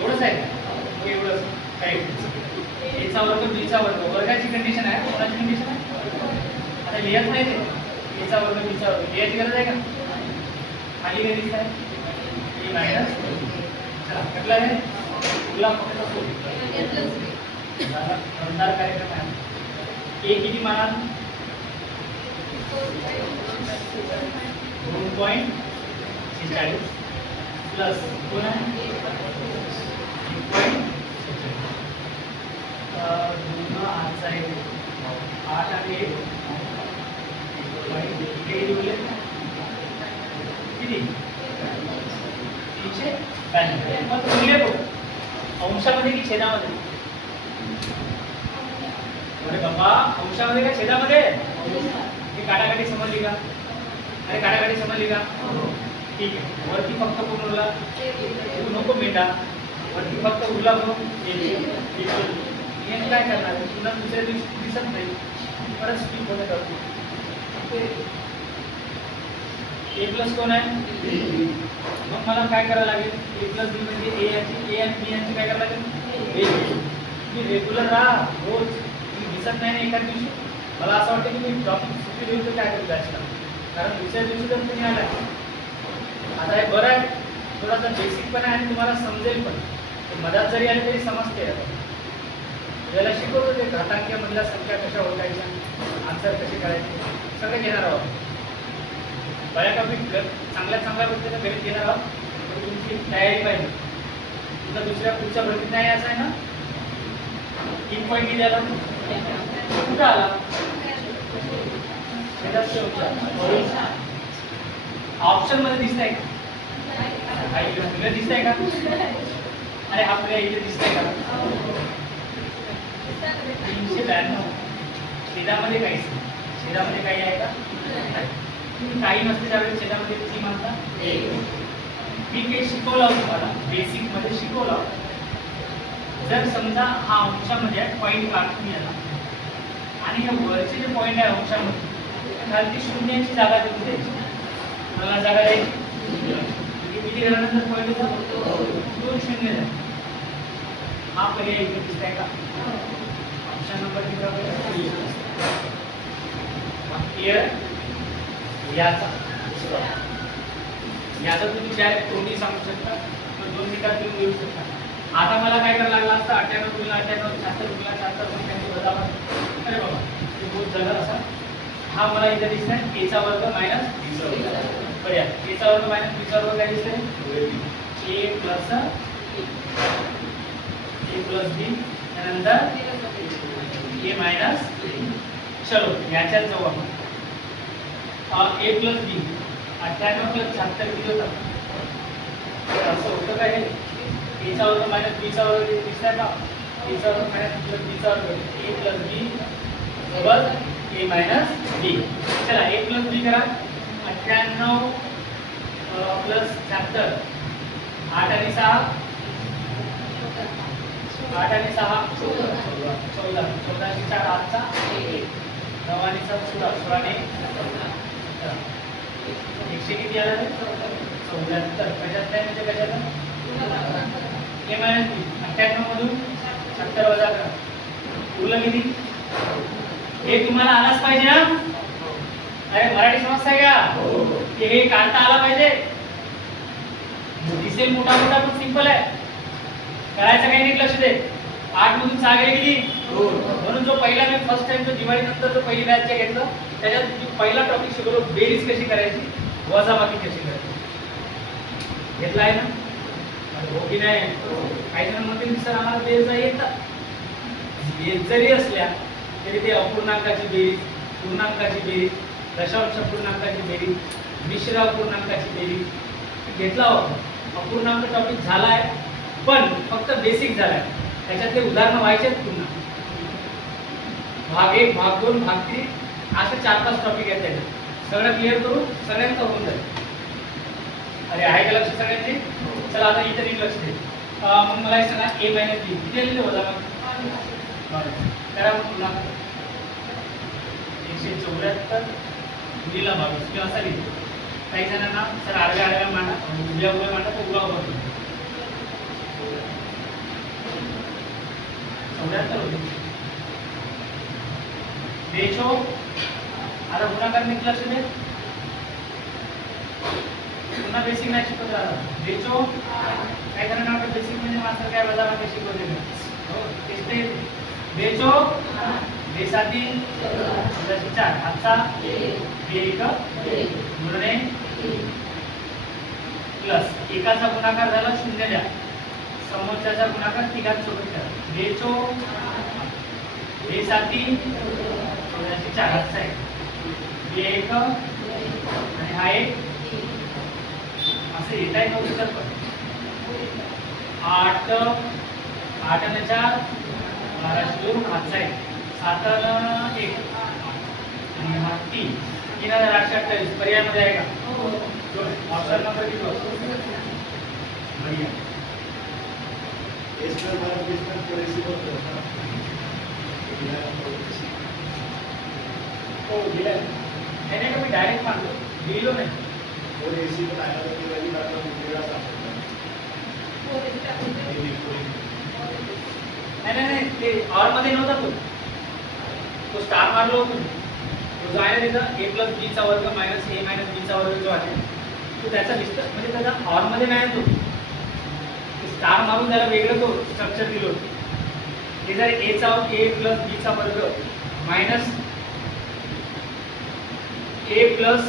एवढंच आहे का एवढंच काय एचा वर्ग बीचा वर्ग वर्गाची कंडिशन आहे कोणाची कंडिशन आहे आता लिहत नाही ते एचा वर्ग बीचा वर्ग लिहायची गरज आहे का खाली काय दिसत आहे ए मायनस चला कटलं आहे तुला फक्त दमदार कार्यक्रम आहे ए किती मानाल 2.46 प्लस कोण आहे 8 आणि 1 किती 392 मग मूल्य अंशामध्ये की छेदामध्ये अरे बाबा अंशामध्ये का छेदामध्ये ही काटाकाटी समजली का अरे काटाकाटी समजली का ठीक आहे वरती फक्त कोण उरला नको मेंढा वरती फक्त उरला म्हणून काय करणार तुला दुसऱ्या दिवशी दिसत नाही परत स्किप होते करतो ए प्लस कोण आहे मग मला काय करावं लागेल ए प्लस बी म्हणजे ए आणि बी यांची काय करावं लागेल तुम्ही रेग्युलर राहा रोज तुम्ही दिसत नाही ना एखाद दिवशी मला असं वाटतं की मी टॉपिक सुट्टी देऊ तर काय करू बॅचला कारण दुसऱ्या दिवशी जर तुम्ही आला आता हे बरं आहे थोडासा बेसिक पण आहे आणि तुम्हाला समजेल पण मधात जरी आले तरी समजते याला शिकवतो ते घातांकीमधल्या संख्या कशा ओळखायच्या आन्सर कसे करायचे सगळे घेणार आहोत बऱ्यापैकी चांगल्या गोष्टीला गणित घेणार आहोत तर तुमची तयारी पाहिजे तुमचा दुसऱ्या पुढच्या भरतीत नाही असं आहे ना 3 पॉईंट किती आला कुठं आला ऑप्शन मध्ये दिसत आहे का दिसत आहे का अरे आपल्या इथे दिसत आहे का 392 छेदामध्ये काहीच छेदामध्ये काही आहे का काही नसते त्यावेळेस छेदामध्ये किती म्हणता मी काही शिकवलं तुम्हाला बेसिक मध्ये शिकवलं जर समजा हा अंशामध्ये पॉईंट काढून याला आणि हे वरचे जे पॉईंट आहे अंशामध्ये खालती शून्याची जागा देऊन द्यायची मला जागा द्यायची किती झाल्यानंतर पॉईंट होता 2 शून्य झाले हा पर्याय इथे दिसताय का नंबर याचा तुम्ही डायरेक्ट तोंडी सांगू शकता दोन मिनिटात तुम्ही मिळू शकता आता मला काय करायला लागला असतं 98 गुणिले 98 76 गुणिले 76 संख्यांची वजाबाकी अरे बाबा ते बहुत झालं असा हा मला इथे दिसतंय एचा वर्ग मायनस बीचा वर्ग पर्याय एचा वर्ग मायनस बीचा वर्ग काय दिसतंय ए प्लस बी त्यानंतर ए मायनस चलो याच्यात जाऊ आपण ए प्लस बी 98 प्लस 76 किती होतं असं होतं काय हे एचा वर्ग मायनस बीचा वर्ग दिसतंय का एचा वर्ग मायनस प्लस बीचा वर्ग ए प्लस बी बरोबर ए मायनस बी चला ए प्लस बी करा 98 प्लस 76 8 आणि 6 8 आणि 6 14 14 4 8चा 9 आणि 7 16, 16 ने 100 किती आला रे? 74. कशात नाही म्हणजे कशात? a minus b. 98 मधून 70 वजा करा. उरलं किती? हे तुम्हाला आलाच पाहिजे ना? अरे मराठी समजताय का? की हे काढता आला पाहिजे. दिसेल मोठा मोठा पण सिंपल आहे. करायचं काही नीट लक्ष दे. 8 मधून 6 गेले किती? म्हणून जो पहिला मी फर्स्ट टाइम जो दिवाळी नंतर जो पहिली बॅच घेतलं त्याच्यात पहिला टॉपिक शिकवलो बेरीज कशी करायची, वजाबाकी कशी करायची. घेतला आहे ना? हो की नाही? काही जण म्हणतील सर आम्हाला बेरीज येतात. येत जरी असल्या तरी ते अपूर्णांकाची बेरीज, पूर्णांकाची बेरीज, दशांश पूर्णांकाची बेरीज, मिश्र अपूर्णांकाची बेरीज घेतला होता. अपूर्णांक टॉपिक झालाय पण फक्त बेसिक झालाय. त्याच्यातले उदाहरणं व्हायचे पुन्हा. भाग 1, भाग 2, भाग 3 असे 4-5 टॉपिक आहेत त्याच्यात. सगळं क्लिअर करू, सगळ्यांचं होऊन जाईल. अरे आहे का लक्ष सगळ्यांची? चला आता इथे नीट लक्ष दे. मग मला हे सांगा a मायनस b किती लिहिले वजा करा. मग पुन्हा 174 गुणिला 22 किंवा असा लिहितो. काही जणांना सर आडव्या आडव्या मांडा, उभ्या उभ्या मांडा, तर उभा उभा होतो. 74 होते. बेचो आता गुणाकार नीट लक्ष दे. पुन्हा बेसिक नाही शिकवत राहता. बेचो काय जणांना वाटतं बेसिक म्हणजे मात्र काय वजाबाकी शिकवते हो तेच ते. बेचो बेसाती 4 हातचा बे1 गुणणे प्लस एकाचा गुणाकार झाला 0 द्या, समोरच्याचा गुणाकार तिघांसोबत करा. बेचो बेसाती 4 हातचा आहे बे1 आणि हा एक असं येत आहे. 9 तर 8 8 आणि 4 12 हातचा आहे 7 आणि 1 आणि हा 3 3828 पर्यायामध्ये आहे का? ऑप्शन नंबर किती होतो? बढ़िया. हो दिला त्याने का मी डायरेक्ट मानतो लिहिलो नाही. नाही ते और मध्ये नव्हता तो स्टार मारलो होतो. तो जो आहे ना तिथं a प्लस b चा वर्ग मायनस a मायनस b चा वर्ग जो आहे तो त्याचा विस्तार म्हणजे त्याचा और मध्ये नाही तो स्टार मारून त्याला वेगळं तो स्ट्रक्चर दिलं होतं. हे जर a प्लस b चा वर्ग मायनस a प्लस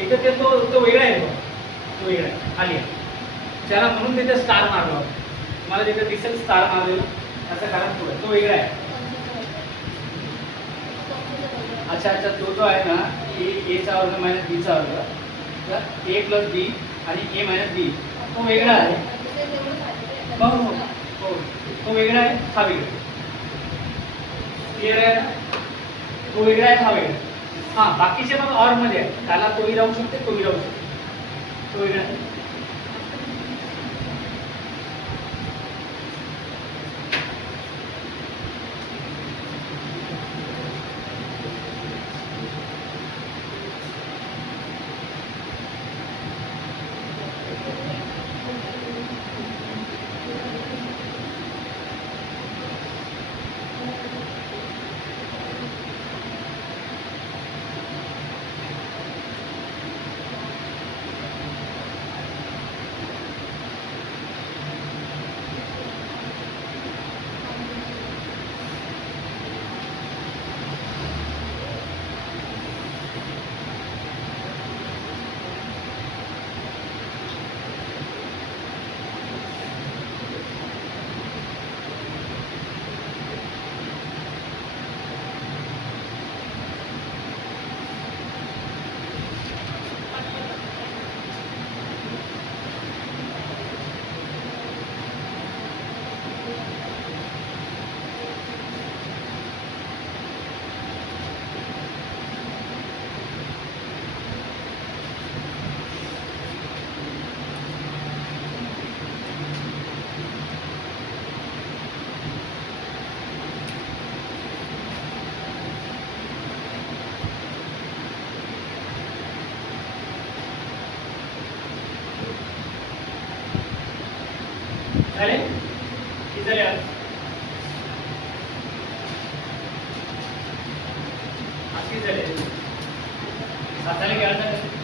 इथं ते तो वेगळा आहे. तो वेगळा आहे खाली आहे त्याला म्हणून तिथे स्टार मारला होता. मला तिथे दिसेल स्टार मारलेला त्याचं कारण पुढे तो वेगळा आहे. अच्छा तो जो आहे ना ए चा वर्ग मायनस बी चा वर्ग ए प्लस बी आणि ए मायनस बी तो वेगळा आहे. हो हो हो तो वेगळा आहे हा वेगळा. क्लिअर आहे ना? तो वेगळा आहे हा वेगळा. हां बाकीचे मग और मध्ये आहे त्याला तोही राहू शकते तोही राहू शकते. तो वेगळा आहे. झाले किती झाले आज? किती झाले? 7 झाले की 8 झाले?